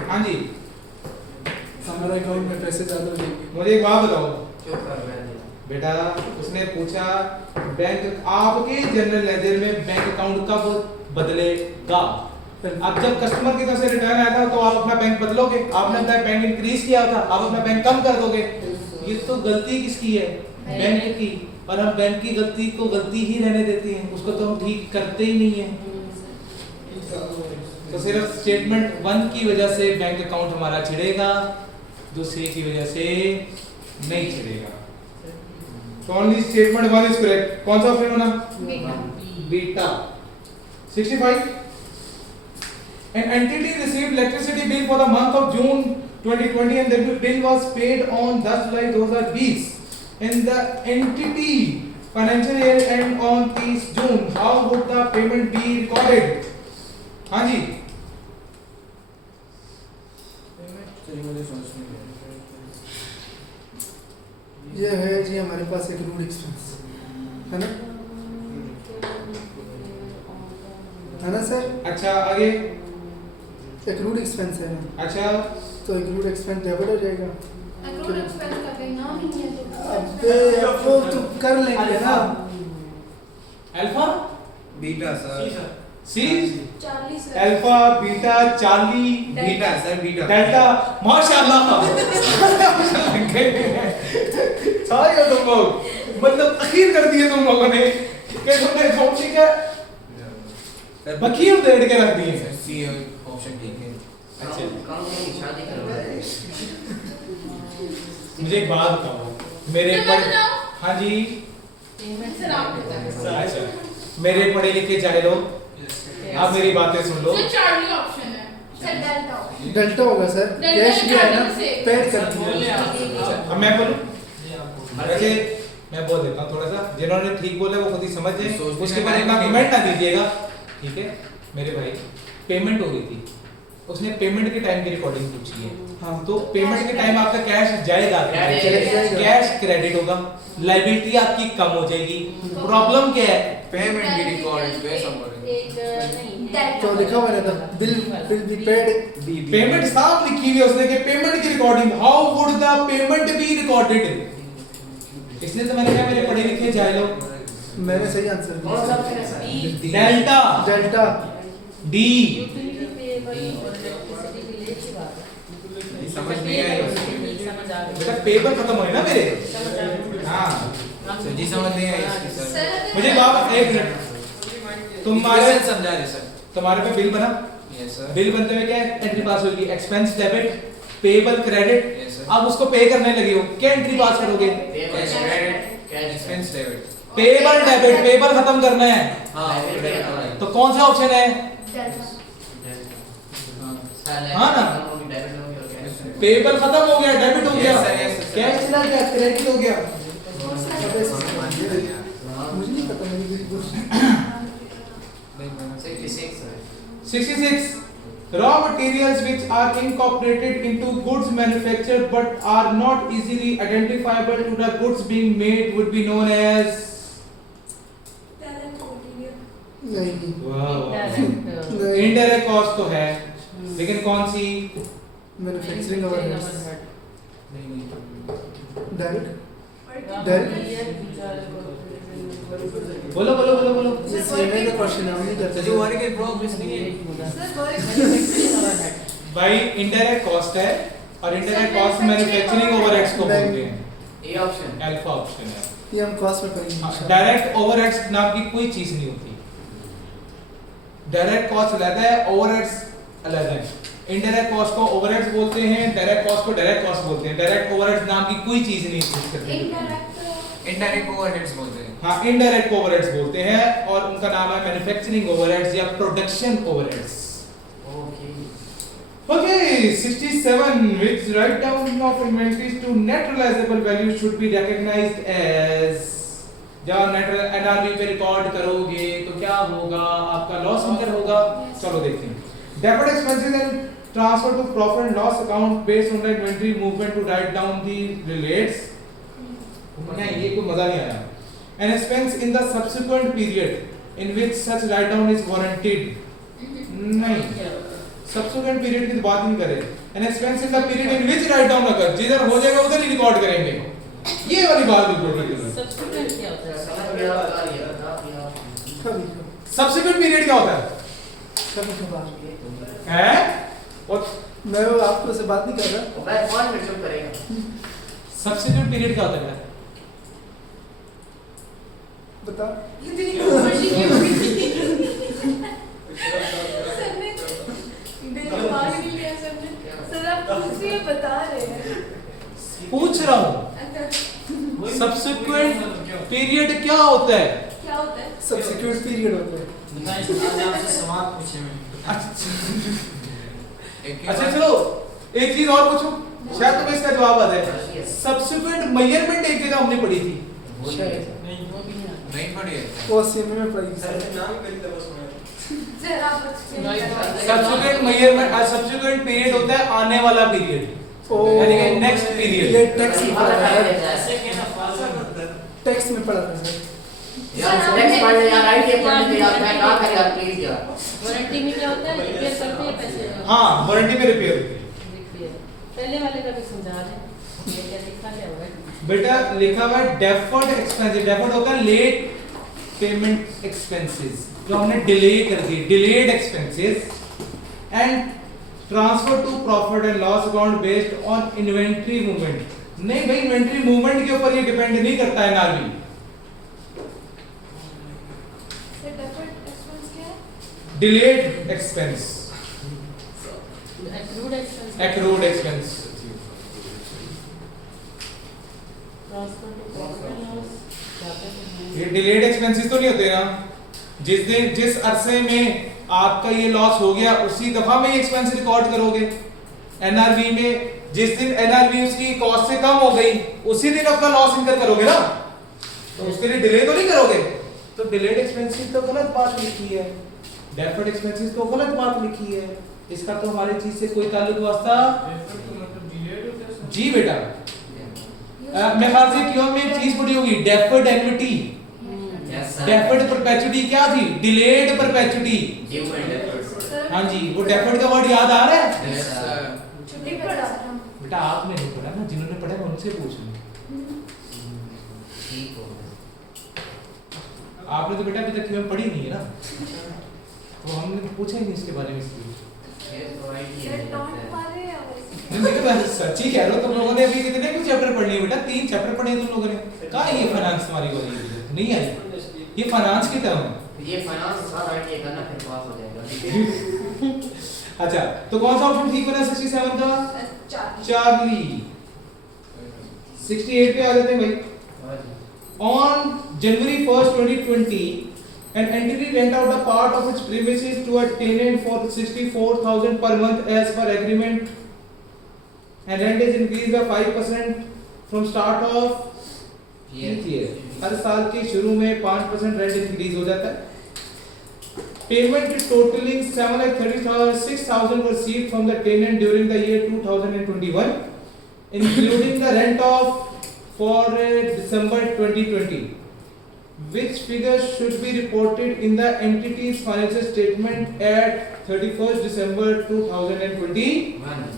हाँ जी, हमारा अकाउंट में पैसे ज्यादा हो जाएंगे। मुझे एक बात बताओ चुप कर बैठ। बेटा, उसने पूछा बैंक आपके जनरल लेजर में बैंक अकाउंट कब बदलेगा? अब जब कस्टमर की तरफ से रिटर्न आया था तो आप अपना बैंक बदलोगे, आपने अपना बैंक इंक्रीज किया था, आप अपना बैंक कम कर दोगे। ये तो गलती किसकी है? बैंक की। और हम बैंक की गलती को गलती ही रहने देते हैं, उसको तो हम ठीक करते ही नहीं है। तो सिर्फ स्टेटमेंट 1 की वजह से बैंक अकाउंट हमारा छिड़ेगा, दूसरे की वजह से नहीं छिड़ेगा। तो ओनली स्टेटमेंट 1 इज करेक्ट। कौन सा ऑप्शन होना? Beta. 65 An entity received electricity bill for the month of June 2020 and the bill was paid on 10 July 2020 and the entity financial year end on 30 June। How would the payment be recorded? हाँ जी, ये है जी हमारे पास एक rude expense है ना, है ना sir? अच्छा आगे। एक रूड एक्सपेंस है ना, अच्छा तो एक रूड एक्सपेंस डेबिट हो जाएगा। अकाउंट एक्सपेंस का कोई नाम ही नहीं है तो अबे अब वो तो कर लेंगे ना। Alpha Beta sir. सी 40 sir alpha beta Charlie Beta sir. Beta. Delta. माशाल्लाह सारे हो तुम लोग, मतलब अखीर कर दिए तुम लोगों ने कि तुमने अकाउंटिंग का Sir, बखीर देड़ के रख दिए। sir, C option ठीक है। अच्छा। काम की शादी करो। मुझे एक बात बताओ, मेरे पढ़े, हाँ जी, सर आप बताएं अच्छा, मेरे पढ़े लिखे चाहे लोग आप मेरी बातें सुन लो। सर चार्ली ऑप्शन है। सर डेल्टा ऑप्शन डेल्टा होगा सर, डेल्टा कैश किया है ना, से। पेड कर बोले दिया। आप। अब मैं बोलूं, वैसे मैं बोल देता हूँ थोड़ा सा, जिन्होंने ठीक बोला वो खुद ही समझ जाए, सोचने उसके में बाद इतना टाइम कमेंट ना दीजिएगा, ठीक है? मेरे भाई पेमेंट हो गई थी, उसने पेमेंट के टाइम की रिकॉर्डिंग पूछी है, हाँ तो पेमेंट के टाइम आपका कैश जाएगा, Credit। कैश क्रेडिट होगा, लायबिलिटी आपकी कम हो जाएगी। प्रॉब्लम क्या है? Payment be recorded where somewhere. एक नहीं तो लिखा हुआ रहता bill will be paid. Payment साफ लिखी हुई है उसने कि पेमेंट की recording, how would the payment be recorded? इसलिए तो मैंने कहा मेरे पढ़े लिखे जाए लोग। मैंने सही आंसर कौन सा दिया। ऑप्शन है sir? Delta delta D. Utility payable और इलेक्ट्रिसिटी बिल एक ही बात है। समझ नहीं आई। समझ आ बेटा गया, पेपर खत्म हुए ना मेरे। समझ आ गया। हाँ सर जी समझ नहीं आई इसकी सर। सर मुझे बात एक मिनट, तुम्हारे Equation समझा रहे सर। तुम्हारे पे बिल बना, Yes sir. बिल बनते हुए क्या एंट्री पास होगी? Expense debit, payable credit. Yes sir. अब उसको पे करने लगे हो, क्या एंट्री पास करोगे? Cash credit. Expense debit. Payable debit, payable खत्म करना है, हाँ credit हो रहा है। तो कौन सा ऑप्शन है? डेल्टा हाँ ना? पेबल खत्म हो गया, डेबिट हो गया, Yes sir, yes sir. Cash चला गया, क्रेडिट हो गया। मुझे नहीं पता, मेरी 66 Raw materials which are incorporated into goods manufactured but are not easily identifiable to the goods being made would be known as. Direct material. नहीं Indirect, इनडायरेक्ट कॉस्ट तो है, लेकिन कौन सी? Manufacturing overheads overhead. डायरेक्ट और बोलो बोलो बोलो बोलो। ये सीएमए का क्वेश्चन है, हम नहीं करते। जो वर्क इन प्रोग्रेस नहीं है। Sir work Manufacturing overhead. भाई इनडायरेक्ट कॉस्ट है और इनडायरेक्ट कॉस्ट मैन्युफैक्चरिंग ओवरहेड्स को बोलते हैं। ए ऑप्शन अल्फा ऑप्शन है। ये हम कॉस्ट में पढ़ेंगे। डायरेक्ट ओवरहेड्स नाम की कोई चीज नहीं होती। डायरेक्ट कॉस्ट अलग है, ओवरहेड्स अलग है। इनडायरेक्ट कॉस्ट को ओवरहेड्स बोलते हैं, डायरेक्ट कॉस्ट को डायरेक्ट कॉस्ट बोलते हैं। डायरेक्ट ओवरहेड्स नाम की कोई चीज नहीं एग्जिस्ट करती। इनडायरेक्ट ओवरहेड्स बोलते हैं। हाँ, इनडायरेक्ट ओवरहेड्स बोलते हैं और उनका नाम है मैन्युफैक्चरिंग ओवरहेड्स या production overheads. Okay Okay, 67 which write down of inventories to net realizable value should be recognized as। जब नेट एनआरवी पे रिकॉर्ड करोगे तो क्या होगा? आपका लॉस इंकर होगा। चलो देखते हैं। Debit expenses and transfer to profit and loss account based on the inventory movement to write down the relates. नहीं, ये कोई मजा नहीं आया। An expense in the subsequent period in which such write down is warranted। नहीं, subsequent period की तो बात नहीं करें। An expense in the period in which write down अगर जिधर हो जाएगा उधर ही रिकॉर्ड करेंगे। ये वाली बात बिल्कुल ठीक है। Subsequent क्या होता है? समझ गया बता रही है कभी सबसिक्वेंट पीरियड क्या होता है? कभी कभार हैं? और मैं वो आपको से बात नहीं कर रहा। वो मैं 5 मिनट चुप करेगा सबसिक्वेंट पीरियड क्या होता है? बता। सर ने दिमाग नहीं लिया सर ने। सर आप कुछ भी बता रहे हैं। पूछ रहा हूँ अच्छा सबसिक्वेंट पीरियड क्या होता है? क्या होता है? सब्सिक्वेंट पीरियड होता है। आज आपसे सवाल पूछे मैं। अच्छा चलो एक चीज और पूछूं, शायद तुम्हें इसका जवाब आ जाए। सब्सिक्वेंट मेजरमेंट एक जगह हमने पढ़ी थी। नहीं वो भी नहीं आता। नहीं पढ़ी है। वो सीएमए में पढ़ेगी सर सर। नाम पहली दफा सुना सर आप explain करें। सब्सिक्वेंट मेजरमेंट सब्सिक्वेंट पीरियड होता है आने वाला पीरियड, ओ यानी कि नेक्स्ट ये पीरियड। टैक्स में पढ़ा था। ऐसे कहना फालतू टैक्स में पढ़ा था सर। यार नेक्स्ट पढ़ ले यार, आईटी पढ़ने के यार मैं ना कर यार प्लीज यार। वारंटी में क्या होता है? रिपेयर करते हैं पैसे। हाँ, वारंटी में रिपेयर होती है। रिपेयर। पहले वाले का भी समझा दें। ये क्या लिखा क्या हुआ है? बेटा लिखा हुआ है डेफर्ड एक्सपेंसेस। डेफर्ड होता है लेट पेमेंट एक्सपेंसेस, जो हमने डिले कर दिए, delayed expenses and transfer to profit and loss account based on inventory movement. नहीं भाई, इन्वेंटरी मूवमेंट के ऊपर ये डिपेंड नहीं करता है एनआरवी। सर deferred expense क्या है? Delayed expense, Accrued expense। Accrued expense. Transfer to profit and loss। जाते हैं। ये डिलेड एक्सपेंसेस तो नहीं होते ना? जिस अरसे में आपका ये लॉस हो गया उसी दफा में ये एक्सपेंस रिकॉर्ड करोगे। एनआरवी में जिस दिन एनआरवी उसकी कॉस्ट से कम हो गई उसी दिन अपना लॉस इनकर करोगे ना, तो उसके लिए डिले तो नहीं करोगे। तो डिलेड एक्सपेंसेस तो गलत बात लिखी है, डेफर्ड एक्सपेंसेस तो गलत बात लिखी है। इसका तो हमारी चीज से कोई ताल्लुक वास्ता जी बेटा। मैं ख्याल से क्यों में एक चीज पढ़ी होगी, deferred annuity. Yes sir. Deferred perpetuity क्या थी? Delayed perpetuity. Due and deferred. Sir हाँ जी, वो डेफर्ड का वर्ड याद आ रहा है? Yes sir. छुट्टी पड़ा। बेटा आपने नहीं पढ़ा ना, जिन्होंने पढ़ा है उनसे पूछ लो। ठीक हो आपने तो बेटा अभी तक क्यों पढ़ी नहीं है ना, तो हमने तो पूछा ही नहीं इसके बारे में इसलिए। ये तो आईटी सर है। टॉन्ट मारे या वैसे? नहीं देखो, मैं सच ही कह रहा हूँ, तुम लोगों ने अभी कितने कुछ चैप्टर पढ़ लिए बेटा? 3 चैप्टर पढ़े तुम लोगों ने। कहाँ है ये फाइनेंस तुम्हारी वाली नहीं आई? ये फाइनेंस की टर्म है। ये फाइनेंस सारा आईटी करना फिर पास हो जाएगा। अच्छा, तो कौन सा ऑप्शन ठीक बना 67 का? चार्ली। 68 पे आ जाते हैं भाई। On January 1st, 2020, an entity rent out a part of its premises to a tenant for 64,000 per month as per agreement, and rent is increased by 5% from start of each year. हर साल के शुरू में 5% rent increase हो जाता है। payment totaling 7,36,000 was received from the tenant during the year 2021, including the rent of for December 2020. Which figures should be reported in the entity's financial statement at 31st December 2021?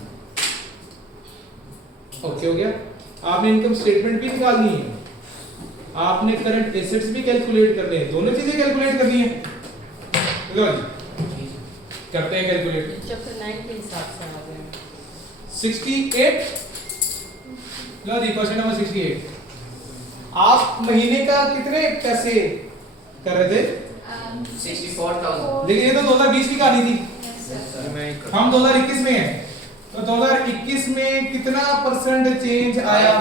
Okay हो गया। आपने income statement भी निकालनी है, आपने current assets भी calculate करने हैं, दोनों चीजें कैलकुलेट करनी है। लो जी करते हैं कैलकुलेट। चैप्टर 9 के हिसाब से आ गए 68। लो जी क्वेश्चन नंबर 68। आप महीने का कितने पैसे कर रहे थे? 64,000। लेकिन ये तो 2020 की कहानी थी, मैं हम 2021 में हैं, तो 2021 में कितना परसेंट चेंज आया?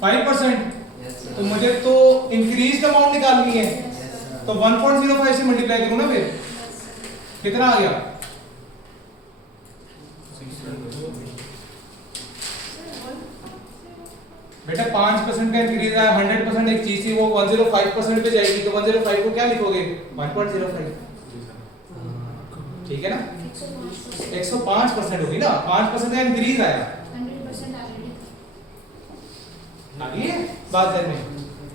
5%। तो मुझे तो इंक्रीज अमाउंट निकालनी है, तो 1.05 से मल्टीप्लाई करूं ना, फिर कितना आ गया? बेटा 5% का इंक्रीज आया, 100% एक चीज थी वो 105% पे जाएगी, तो 105 को क्या लिखोगे? 1.05। ठीक है ना, 105% होगी ना, 5% का इंक्रीज आया। 100% आगे बात करने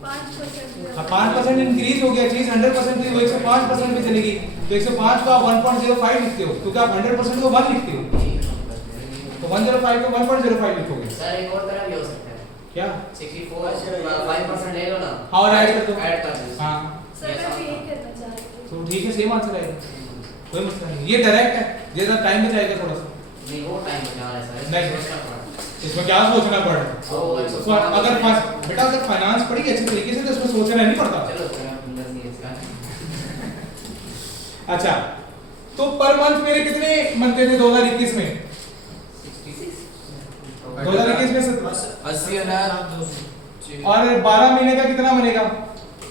5%। 5% इंक्रीज हो गया, चीज 100% थी वो 105% पे चलेगी, तो 105 को आप 1.05 लिखते हो, क्योंकि आप 100% को 1 लिखते हो, तो 105 को 1.05 लिखोगे। सर एक और तरह भी हो सकता है क्या? 64 5% ले लो ना, हाँ, और ऐड कर दो। ऐड कर दो। हाँ सर मैं भी यही कहना चाह रही थी। तो ठीक है, सेम आंसर आएगा, कोई मसला नहीं। ये डायरेक्ट है, जैसा टाइम बचाएगा थोड़ा सा। नहीं वो टाइम बचा रहा है सर, नहीं। सोचना पड़ा। इसमें क्या सोचना पड़ रहा है? अगर बेटा अगर फाइनेंस पढ़ी अच्छे तरीके से तो इसमें सोचना नहीं पड़ता। चलो सर आप अंदर नहीं इसका। अच्छा, तो पर मंथ मेरे कितने बनते थे 2021 में? 2021 में 80,000 और 12 महीने का कितना बनेगा?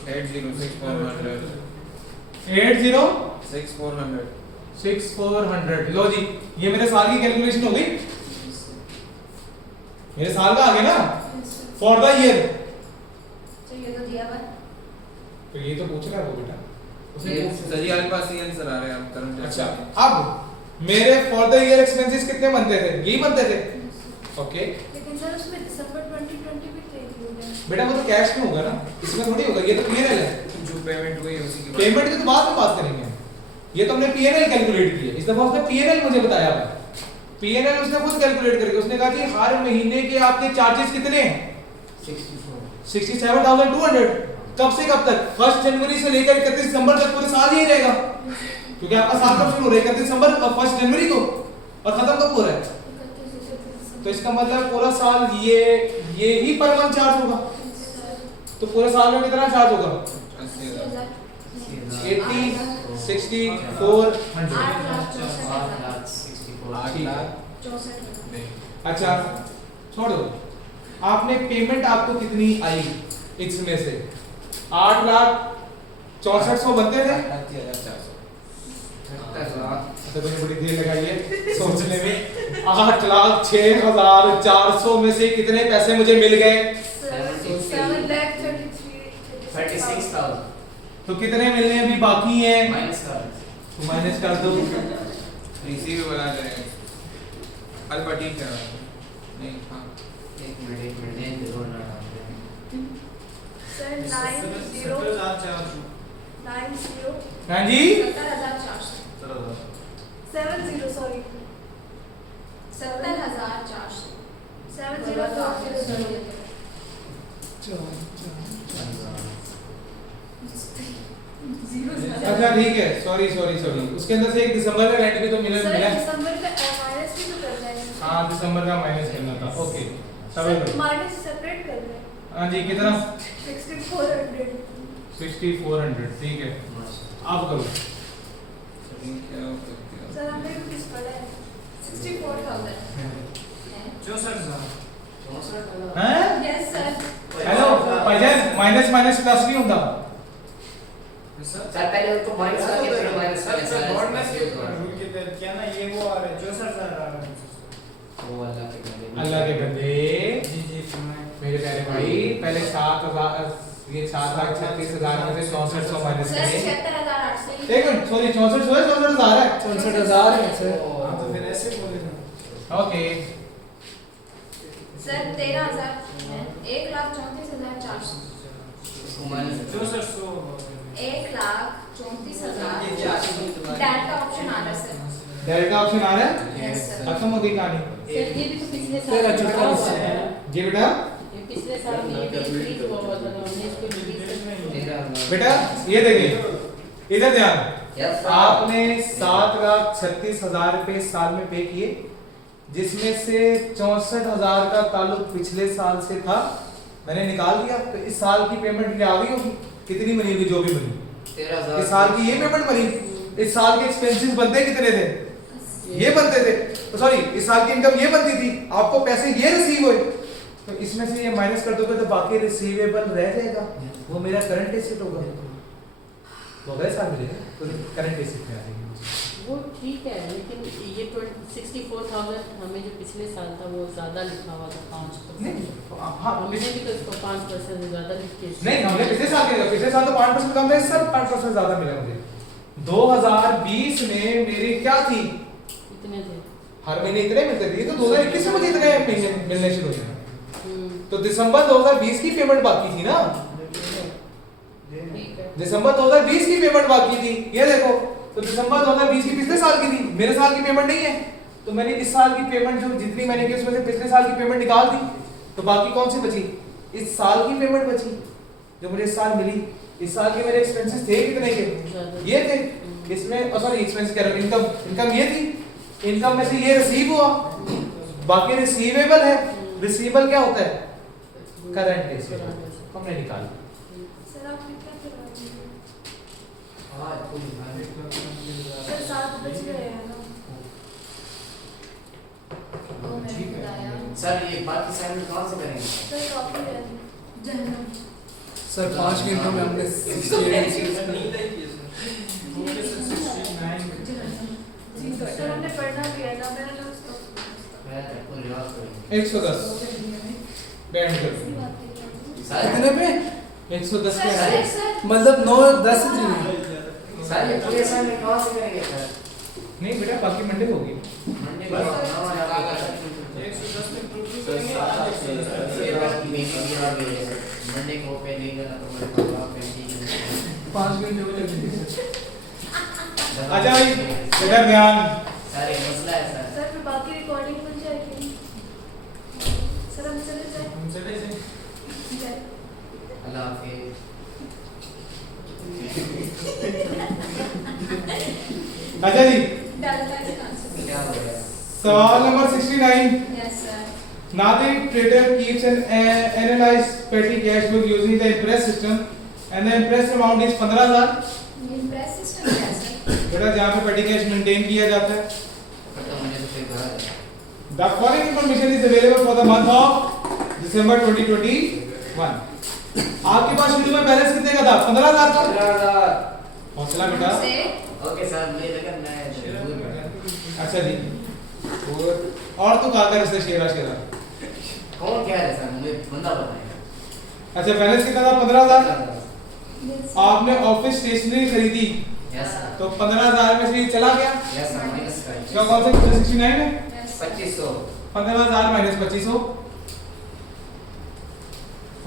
80,6,400 80,6,400। 6,400। लो जी, ये मेरे साल की कैलकुलेशन हो गई, मेरे साल का आ गया ना, फॉर द ईयर। तो ये तो दिया हुआ है। तो ये तो पूछ रहा है वो बेटा, उसने ये पूछ- सर जी आपके पास ये आंसर आ रहे हैं आप करंट। अच्छा, अब मेरे फॉर द ईयर एक्सपेंसेस कितने बनते थे? यही बनते थे। ओके लेकिन सर उसमें दिसंबर 2020 भी तो include है। बेटा, वो तो कैश में होगा ना, इसमें थोड़ी होगा, ये तो पीएनएल है। जो पेमेंट हुई उसी की पेमेंट की तो बाद में बात करेंगे, ये तो हमने पीएनएल कैलकुलेट की है, इस दफा उसने पीएनएल मुझे बताया है। पीएनएल उसने खुद कैलकुलेट करके उसने कहा कि हर महीने के आपके चार्जेस कितने हैं? 67,200। कब से कब तक? 1 जनवरी से लेकर 31 दिसंबर तक, पूरे साल ही रहेगा, क्योंकि आपका साल कब शुरू हो रहा है? 31 दिसंबर और 1 जनवरी को, और खत्म कब हो रहा है? तो इसका मतलब पूरा साल ये ही पर मंथ चार्ज होगा, तो पूरे साल में कितना चार्ज होगा? 80,000। 80, 6400। 8,64,000। अच्छा छोड़ दो, आपने पेमेंट आपको कितनी आई इसमें से? 8,64,100 बनते थे। 38,400। तो मैंने बड़ी देर लगाई है सोचने में। 8,06,400 में से कितने पैसे मुझे मिल गए? 36,000 तो कितने मिलने अभी बाकी हैं? माइनस कर तो माइनस कर दो। इसी भी बना जाएगा। अल्फा ठीक है नहीं हाँ एक मिनट जरूर ना सर 90 90 हाँ जी 70,400 70 सॉरी 70,400 70,400 अच्छा ठीक है, सॉरी उसके अंदर से 1 दिसंबर का रेंट भी तो मिला सर मिला। दिसंबर का माइनस भी तो करना है। हाँ दिसंबर का माइनस करना था। ओके सर माइनस सेपरेट कर रहे हैं। हाँ जी कितना? 6400 6400 ठीक है, आप करो। क्या हो सकती है सर हमने भी किस पढ़ा है 64,000 हैं? यस सर हेलो भाईजान, माइनस माइनस प्लस नहीं होता। सर पहले उसको माइनस करके फिर माइनस सर करके बोर्ड में से रूल के तहत क्या ना ये वो आ रहा है 64,000 आ रहा है वो अल्लाह के बंदे जी जी सुनाए मेरे प्यारे भाई, पहले 7,000 ये 7,36,000 में से 6400 माइनस सर करें। 76,800 ही एक मिनट सॉरी 64 हुए 64,000 है 64,000 है सर। हाँ तो फिर ऐसे बोले ना। ओके सर 13,000 है 1,34,400 उसको माइनस 6400 1,34,000 डेल्टा ऑप्शन आ रहा है सर डेल्टा ऑप्शन आ रहा है यस सर खत्म होगी कहानी सर ये भी तो पिछले तेरह साल चौथा हुआ हिस्सा है। जी बेटा ये पिछले साल में ये भी इंक्रीज हुआ हुआ था हमने इसको रिलीज बेटा ये देखिए इधर ध्यान यस आपने 7,36,000 रुपए साल में पे किए जिसमें से 64,000 का ताल्लुक पिछले साल से था मैंने निकाल दिया तो इस साल की पेमेंट क्या आ गई होगी कितनी बनी होगी जो भी बनी 13,000 इस साल की ये पेमेंट बनी इस साल के एक्सपेंसेस बनते कितने थे ये बनते थे तो सॉरी इस साल की इनकम ये बनती थी आपको पैसे ये रिसीव हुए तो इसमें से ये माइनस कर दोगे तो बाकी रिसीवेबल रह जाएगा वो मेरा करंट एसेट होगा तो अगले साल मिलेगा तो करंट एसेट में आ जाएगी वो ठीक है लेकिन ये 64,000 हमें जो पिछले साल था वो ज्यादा लिखा हुआ था 5%। नहीं हाँ हमने भी तो इसको 5% से ज्यादा लिख के नहीं हमने पिछले साल तो 5% कम था इस साल 5% ज्यादा मिला मुझे 2020 में मेरी क्या थी कितने थे हर महीने इतने मिलते थे ये तो 2021 में मुझे इतने महीने मिलने शुरू हुए तो दिसंबर 2020 की पेमेंट बाकी थी ना ठीक है दिसंबर 2020 की पेमेंट बाकी थी ये देखो तो दिसंबर 2020 की पिछले साल की थी मेरे साल की पेमेंट नहीं है तो मैंने इस साल की पेमेंट जो जितनी मैंने की उसमें से पिछले साल की पेमेंट निकाल दी तो बाकी कौन सी बची इस साल की पेमेंट बची जो मुझे इस साल मिली इस साल के मेरे एक्सपेंसेस थे कितने के ये थे इसमें सॉरी एक्सपेंस कह रहा हूं इनकम ये थी इनकम में से ये रिसीव हुआ बाकी रिसीवेबल है रिसीवेबल क्या होता है करंट एसेट हमने निकाल सर आप क्या कर रहे हैं हां कोई सर 7 बज गए हैं ना वो मैंने बताया सर ये बाकी असाइनमेंट कौन से करेंगे सर कॉपी है जहन्नम सर 5 मिनटों में हमने 68 नींद आई थी सर ओके सर 69 सर हमने पढ़ना भी है ना मैंने तो उसको मैं तो रिवाज करेंगे 110 बैंड कर सर कितने पे 110 सर पे सर सर मतलब 9 10 दिन सर ये पूरे असाइनमेंट कौन से करेंगे सर नहीं बेटा बाकी मंडे होगी मंडे को ना यार 110 में टोटल सर करेंगे आज ये बात की मेरी भी आ गई है मंडे को पे नहीं करना तो मेरे पास आप पेंटिंग 5 मिनट हो गए अच्छा भाई इधर ध्यान सर ये मसला है सर सर फिर बाकी रिकॉर्डिंग बन जाएगी सर हम चले जाए हम चले जाए अल्लाह हाफिज अच्छा जी डालता है आंसर क्या हो गया सवाल number 69 yes sir Nadir trader keeps an analyzed petty cash book using the Impress system and the Impress amount is 15,000 impress system क्या सर बेटा जहाँ पे petty cash maintain किया जाता है तो मुझे तो फिर घर है The following information is available for the month of December 2021 आपके पास शुरू में बैलेंस कितने का था 15,000 का 15,000 हौसला बेटा से ओके सर मुझे लगा मैं अच्छा जी और तू कहाँ कर इससे शेरा कौन कह रहा है सर मुझे बंदा बताएगा अच्छा बैलेंस कितना था 15,000 आपने ऑफिस स्टेशनरी खरीदी यस सर तो 15,000 में से ये चला गया यस सर माइनस क्या कौन सा 69 है यस 2500 15,000 माइनस 2500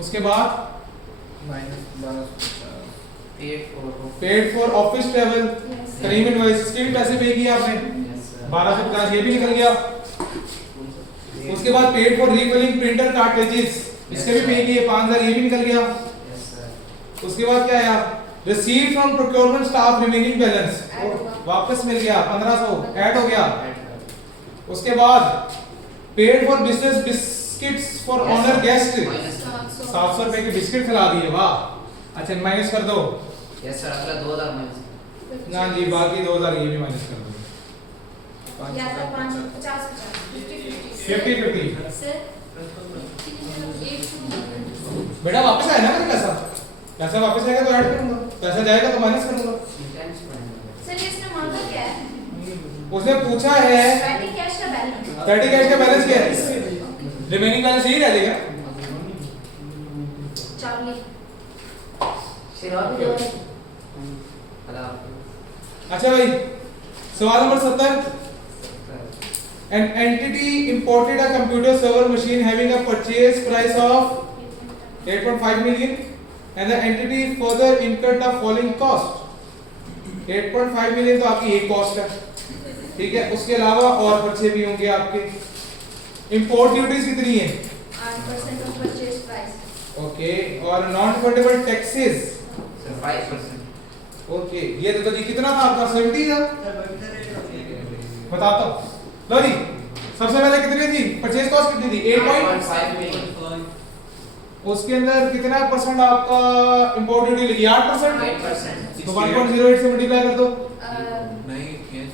उसके बाद paid for office travel Karim invoice इसके भी पैसे पे किए आपने 1250 ये भी निकल गया उसके बाद paid for refilling printer cartridges इसके भी पे किए 5000 ये भी निकल गया उसके बाद क्या आया receive from procurement staff remaining balance वापस मिल गया 1500 ऐड हो गया उसके बाद paid for business biscuits for honour guest 700 रुपए के बिस्किट खिला दिए वाह अच्छा माइनस कर दो यस सर अगला 2000 माइनस ना जी बाकी 2000 ये भी माइनस कर दो या तो 50 50 सर बेटा वापस आया ना मेरा पैसा पैसा वापस आएगा तो ऐड करूंगा पैसा जाएगा तो माइनस करूंगा सर इसने मांगा क्या है उसने पूछा है पेटी कैश का बैलेंस पेटी कैश का बैलेंस क्या है रिमेनिंग बैलेंस यही रह जाएगा चार्ली शिवा भी अल्लाह अच्छा भाई, सवाल number 70। An entity imported a computer server machine having a purchase price of 8.5 million and the entity further incurred the following cost. 8.5 million तो आपकी एक कॉस्ट है, ठीक है। उसके अलावा और खर्चे भी होंगे आपके। इंपोर्ट ड्यूटीज कितनी है? 8% of purchase price. ओके, और नॉन रिफंडेबल टैक्सेस 5%। ओके, ये तो जी कितना था आपका? 70 था। बताता हूँ, लो जी। सबसे पहले कितनी थी परचेज कॉस्ट? कितनी थी? 8.5 million। उसके अंदर कितना परसेंट आपका इंपोर्ट ड्यूटी लगी? 8%। 8%। तो 1.08 से मल्टीप्लाई कर दो। नहीं, yes.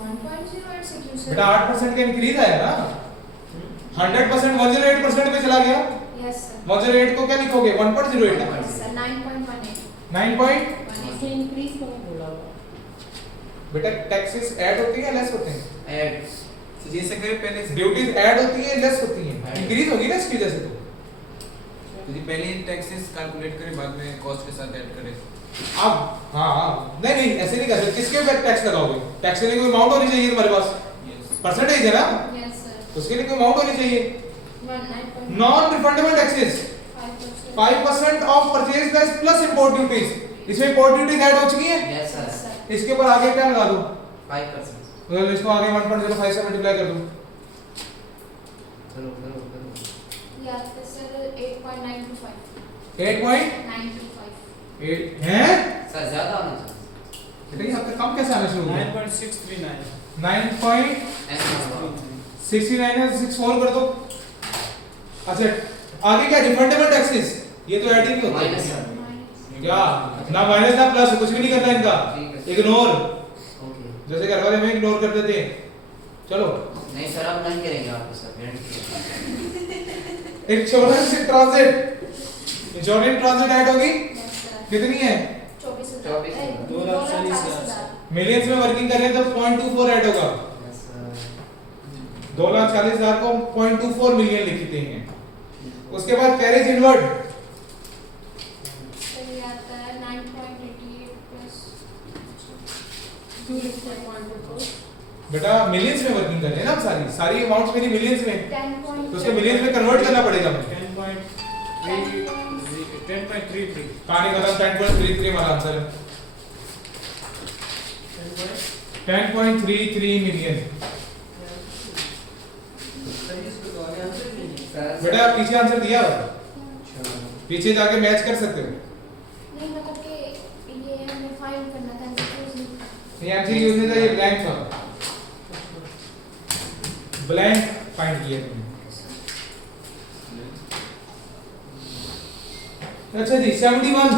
1.08 से क्यों सर? बेटा 8% का इंक्रीज आया ना, 100% 108% पे चला गया। Yes sir. 108 को क्या लिखोगे? 1.08 ना? Yes sir, 9.18. 9 पॉइंट। इसमें इंक्रीज क्यों बोला हुआ? बेटा टैक्सेस ऐड होती है लेस होते हैं? ऐड। तो जैसे करें पहले से ड्यूटीज ऐड होती है लेस होती है? Add। इंक्रीज होगी ना इसकी वजह से। तो जी पहले टैक्सेस कैलकुलेट करें, बाद में कॉस्ट के साथ ऐड करें। अब हाँ नहीं नहीं ऐसे नहीं कर सकते। किसके ऊपर टैक्स लगाओगे? टैक्स के लिए कोई अमाउंट होनी चाहिए तुम्हारे पास, यस। परसेंटेज है ना, यस सर। उसके लिए कोई अमाउंट होनी चाहिए। 9.5%. Non refundable taxes 5% of purchase price plus import duties. इसमें इंपोर्ट ड्यूटीज ऐड हो चुकी है। Yes yes sir. सर. इसके ऊपर आगे क्या लगा दो? 5%। तो इसको आगे 1.05 से मल्टीप्लाई कर दो। करो। या तो सर 8.925. 8.8 हैं? सर ज्यादा होना चाहिए। बेटा ये आपका कम कैसे आना शुरू हो गया? 9.639 9.69 ऐसा है, 6 और कर दो। अच्छा आगे क्या? रिफंडेबल टैक्सेस, ये तो ऐड ही नहीं होता। Minus sir. क्या ना माइनस ना प्लस, कुछ भी नहीं करना इनका, इग्नोर। ओके। जैसे घर वाले में इग्नोर कर देते हैं। चलो नहीं सर, अब नहीं करेंगे आपको sir, guarantee. Insurance in transit, insurance in transit add होगी। Yes sir. कितनी है? 24,000. 2,40,000. मिलियंस में वर्किंग कर रहे हैं तो 0.24 ऐड होगा। Yes sir. 2,40,000 को 0.24 मिलियन लिखते हैं। उसके बाद कैरेज इनवर्ड सर ये आता है 9.88 plus क्यों लिखते हैं 0.24? बेटा मिलियंस में वर्किंग कर रहे हैं ना, सारी अमाउंट्स मेरी मिलियंस में, 10. तो उसको मिलियंस में कन्वर्ट करना पड़ेगा मुझे। 10.33 कहानी खत्म। 10.33 हमारा आंसर है। 10.33 मिलियन। बेटा पीछे आंसर दिया हुआ है, पीछे जाके मैच कर सकते हो। नहीं मतलब कि ये हमें फाइंड करना था, ये आंसर यूज नहीं था, ये ब्लैंक था, ब्लैंक फाइंड किया तुमने। अच्छा जी 71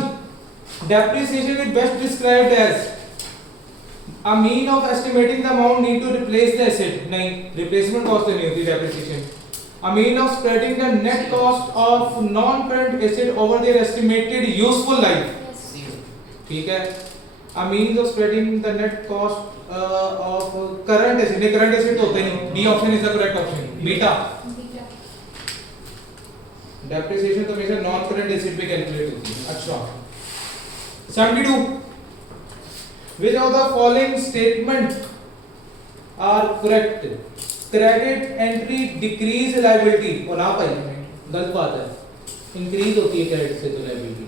depreciation is best described as a mean of estimating the amount need to replace the asset। नहीं, replacement cost तो नहीं होती depreciation। a mean of spreading the net cost of non current asset over their estimated useful life। ठीक है, a means of spreading the net cost of current asset। नहीं current asset तो होते नहीं, B option is the correct option, beta. Depreciation तो हमेशा non current asset पे calculate होती है। अच्छा 72 which of the following statement are correct? Credit entry decrease liability, और ना भाई गलत बात है, इंक्रीज होती है क्रेडिट से तो लायबिलिटी।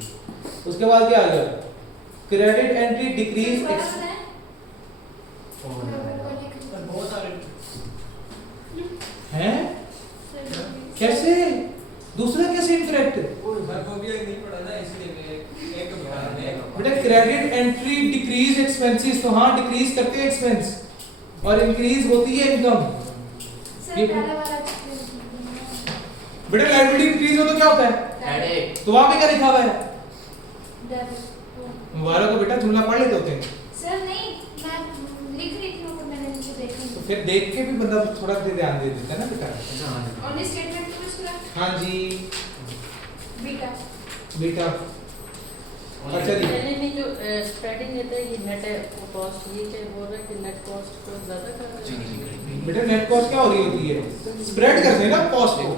उसके बाद क्या आ गया? क्रेडिट एंट्री डिक्रीज बहुत सारे हैं। कैसे? दूसरा कैसे इनकरेक्ट? सर को भी नहीं पढ़ा ना, इसलिए मैं एक बता रहा बेटा क्रेडिट एंट्री डिक्रीज एक्सपेंसेस, तो हाँ डिक्रीज करते हैं एक्सपेंस और इंक्रीज होती है इनकम। सर पहला वाला बेटा लायबिलिटी इंक्रीज हो तो क्या होता है? क्रेडिट। तो वहां पे क्या लिखा हुआ है? डेबिट। मुबारक को बेटा जुमला पढ़ लेते होते हैं। सर नहीं, मैं लिख रही थी वो, मैंने नीचे देखा। तो फिर देख के भी बंदा थोड़ा ध्यान दे देता है ना बेटा। Only statement two is correct. हाँ जी बीटा। बेटा। अच्छा जी पहले में जो स्प्रेडिंग रहता है, ये नेट कॉस्ट, ये क्या बोल रहा है कि नेट कॉस्ट को ज्यादा कर रहा है? बेटा नेट कॉस्ट क्या हो रही होती है? स्प्रेड करते हैं ना कॉस्ट को,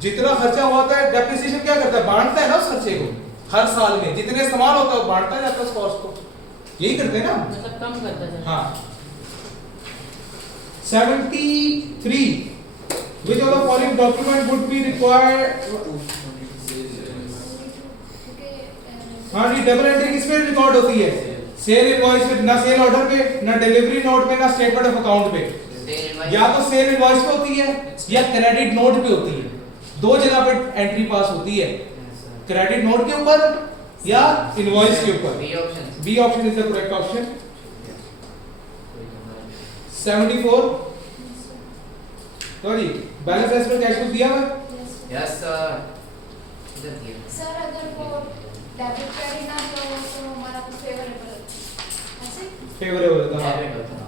जितना खर्चा हुआ है डेप्रिसिएशन क्या करता है? बांटता है ना उस खर्चे को, हर साल में जितने इस्तेमाल होता है वो बांटता जाता है उस कॉस्ट को। यही करते हैं ना। मतलब कम करता जाए। हाँ 73 which of the following document would be required। हाँ जी डबल एंट्री किस पे रिकॉर्ड होती है? सेल इनवॉइस पे, ना सेल ऑर्डर पे, ना डिलीवरी नोट पे, ना स्टेटमेंट ऑफ अकाउंट पे। या तो सेल इनवॉइस पे होती है या क्रेडिट नोट पे होती है। दो जगह पे एंट्री पास होती है, क्रेडिट नोट के ऊपर या इनवॉइस के ऊपर। B option is the correct option. 74 तो जी balance as per cash book दिया हुआ है। यस सर इधर दिया सर अगर वो डेबिट क्रेडिट ना तो हमारा तो फेवरेबल ऐसे फेवरेबल था। डेबिट होता है।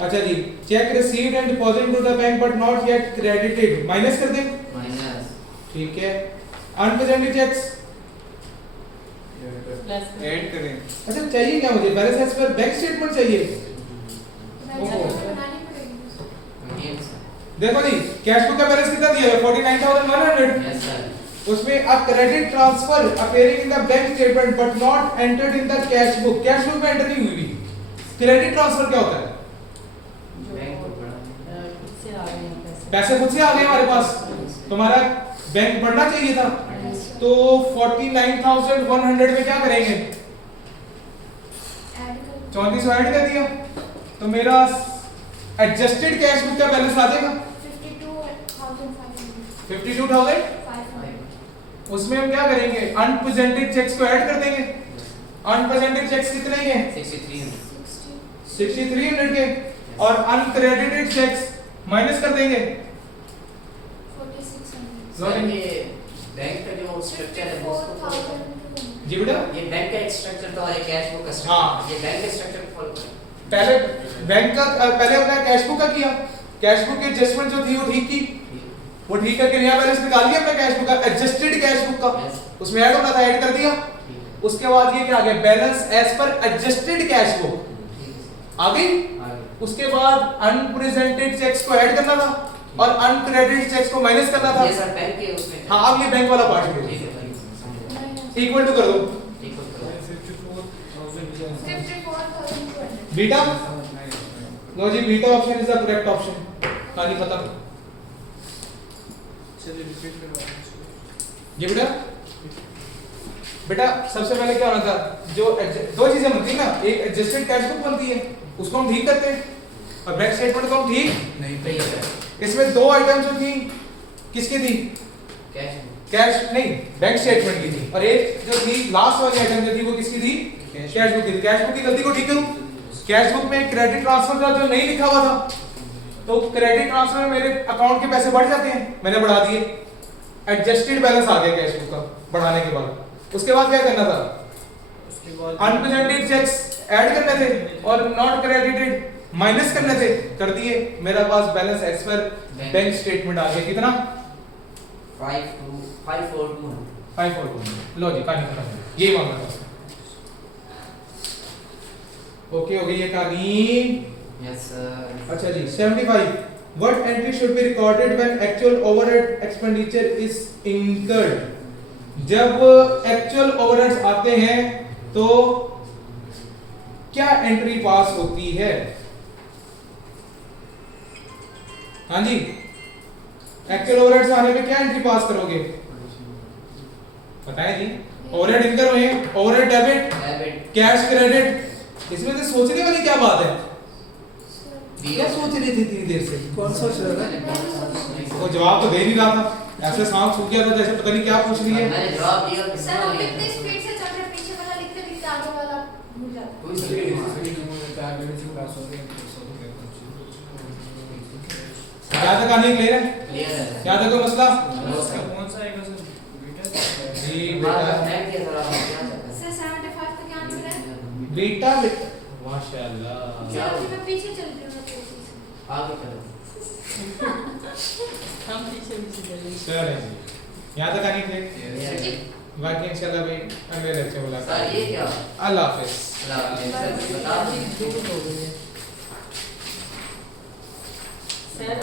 अच्छा जी cheque received and deposit to the bank but not yet credited minus कर दें। माइनस ठीक है अनप्रेजेंटेड चेक्स प्लस ऐड करें। अच्छा चाहिए क्या मुझे? Balance as per bank statement चाहिए। बनानी पड़ेगी। यस देखो जी कैश बुक का बैलेंस कितना दिया है? 49,100। सर उसमें अब credit transfer appearing in the bank statement but not entered in the cash book. Cash book में एंटर नहीं हुई भी। क्रेडिट ट्रांसफर क्या होता है? बैंक को पड़ा खुद से आ गए हैं पैसे। पैसे खुद से आ गए हमारे पास, तुम्हारा बैंक बढ़ना चाहिए था। तो 49,100 में क्या करेंगे? 3400 ऐड कर दिया तो मेरा एडजस्टेड कैश बुक का बैलेंस आ जाएगा 52,000। उसमें हम क्या करेंगे? अनप्रेजेंटेड चेक्स को ऐड कर देंगे। अनप्रेजेंटेड चेक्स कितने हैं? 6300 के और अनक्रेडिटेड चेक्स माइनस कर देंगे। 4600 सर ये बैंक का जो स्ट्रक्चर है वो जी बेटा ये बैंक का स्ट्रक्चर तो और ये कैश बुक का हाँ। स्ट्रक्चर ये बैंक का स्ट्रक्चर फॉलो करें। पहले बैंक का पहले अपना कैश बुक का किया, कैश बुक की एडजस्टमेंट जो थी वो ठीक की, वो ठीक करके नया बैलेंस निकाल दिया अपना कैश बुक का, एडजस्टेड कैश बुक का उसमें ऐड होना था, ऐड कर दिया। उसके बाद ये क्या आ गया? Balance as per adjusted cash book आ गई। उसके बाद अनप्रेजेंटेड चेक्स को ऐड करना था और अनक्रेडिटेड चेक्स को माइनस करना था। ये सर बैंक के उसमें हाँ अब ये बैंक वाला पार्ट ठीक है भाई समझ इक्वल टू कर दो ठीक है 54,200 बीटा। लो जी beta option is the correct option. कहानी खत्म। चलिए रिपीट करो ये बेटा बेटा सबसे पहले क्या होना था? जो दो चीजें बनती है ना, एक एडजस्टेड कैश बुक बनती है उसको हम ठीक करते हैं और बैंक स्टेटमेंट को हम ठीक नहीं नहीं है सर इसमें दो आइटम्स जो थी किसकी थी? कैश कैश नहीं बैंक स्टेटमेंट की थी और एक जो थी लास्ट वाली आइटम जो थी वो किसकी थी? कैश बुक की थी। कैश बुक की गलती को ठीक करूं। कैश बुक में क्रेडिट ट्रांसफर का जो नहीं लिखा हुआ था तो क्रेडिट ट्रांसफर में मेरे अकाउंट के पैसे बढ़ जाते हैं, मैंने बढ़ा दिए, एडजस्टेड बैलेंस आ गया कैश बुक का बढ़ाने के बाद। उसके बाद क्या करना था? उसके बाद अनप्रेजेंटेड चेक्स ऐड करने थे और नॉट क्रेडिटेड माइनस करने थे, कर दिए। मेरा पास balance as per bank statement आ गया कितना? 542। लो जी कहानी खत्म। यही मांगा था। ओके हो गई ये कहानी। यस सर अच्छा जी 75 what entry should be recorded when actual overhead expenditure is incurred. जब एक्चुअल ओवरहेड्स आते हैं तो क्या एंट्री पास होती है? हाँ जी एक्चुअल ओवरहेड्स आने पे क्या एंट्री पास करोगे? बताएं जी। ओवरहेड इनकम हुए, overhead debit, debit cash credit, इसमें से सोचने वाली क्या बात है? बी क्या सोच रही थी इतनी देर से? कौन सोच रहा था? वो जवाब तो दे नहीं रहा था, ऐसे सांप सूख गया था जैसे पता नहीं क्या पूछ रही है। मैंने जवाब दिया सर हम इतनी स्पीड से चल रहे पीछे वाला लिखते लिखते आगे वाला भूल जाता कोई सा क्या तक आने क्लियर है? क्लियर है क्या तक कोई मसला? उसका कौन सा आएगा सर बेटा जी बात बेटा बैंक के जरा क्या है सर 75 का क्या आंसर है बेटा बेटा माशाल्लाह। क्या? सर मैं पीछे चल रही हूँ तेजी से आगे करो हम पीछे पीछे चले। चलें जी यहाँ तक आने क्लियर। ठीक बाकी इंशाल्लाह भाई अगले लेक्चर में सर मुलाकात। ये क्या अल्लाह हाफिज़। अल्लाह हाफ़िज़। बता दो दूर हो गई है सर।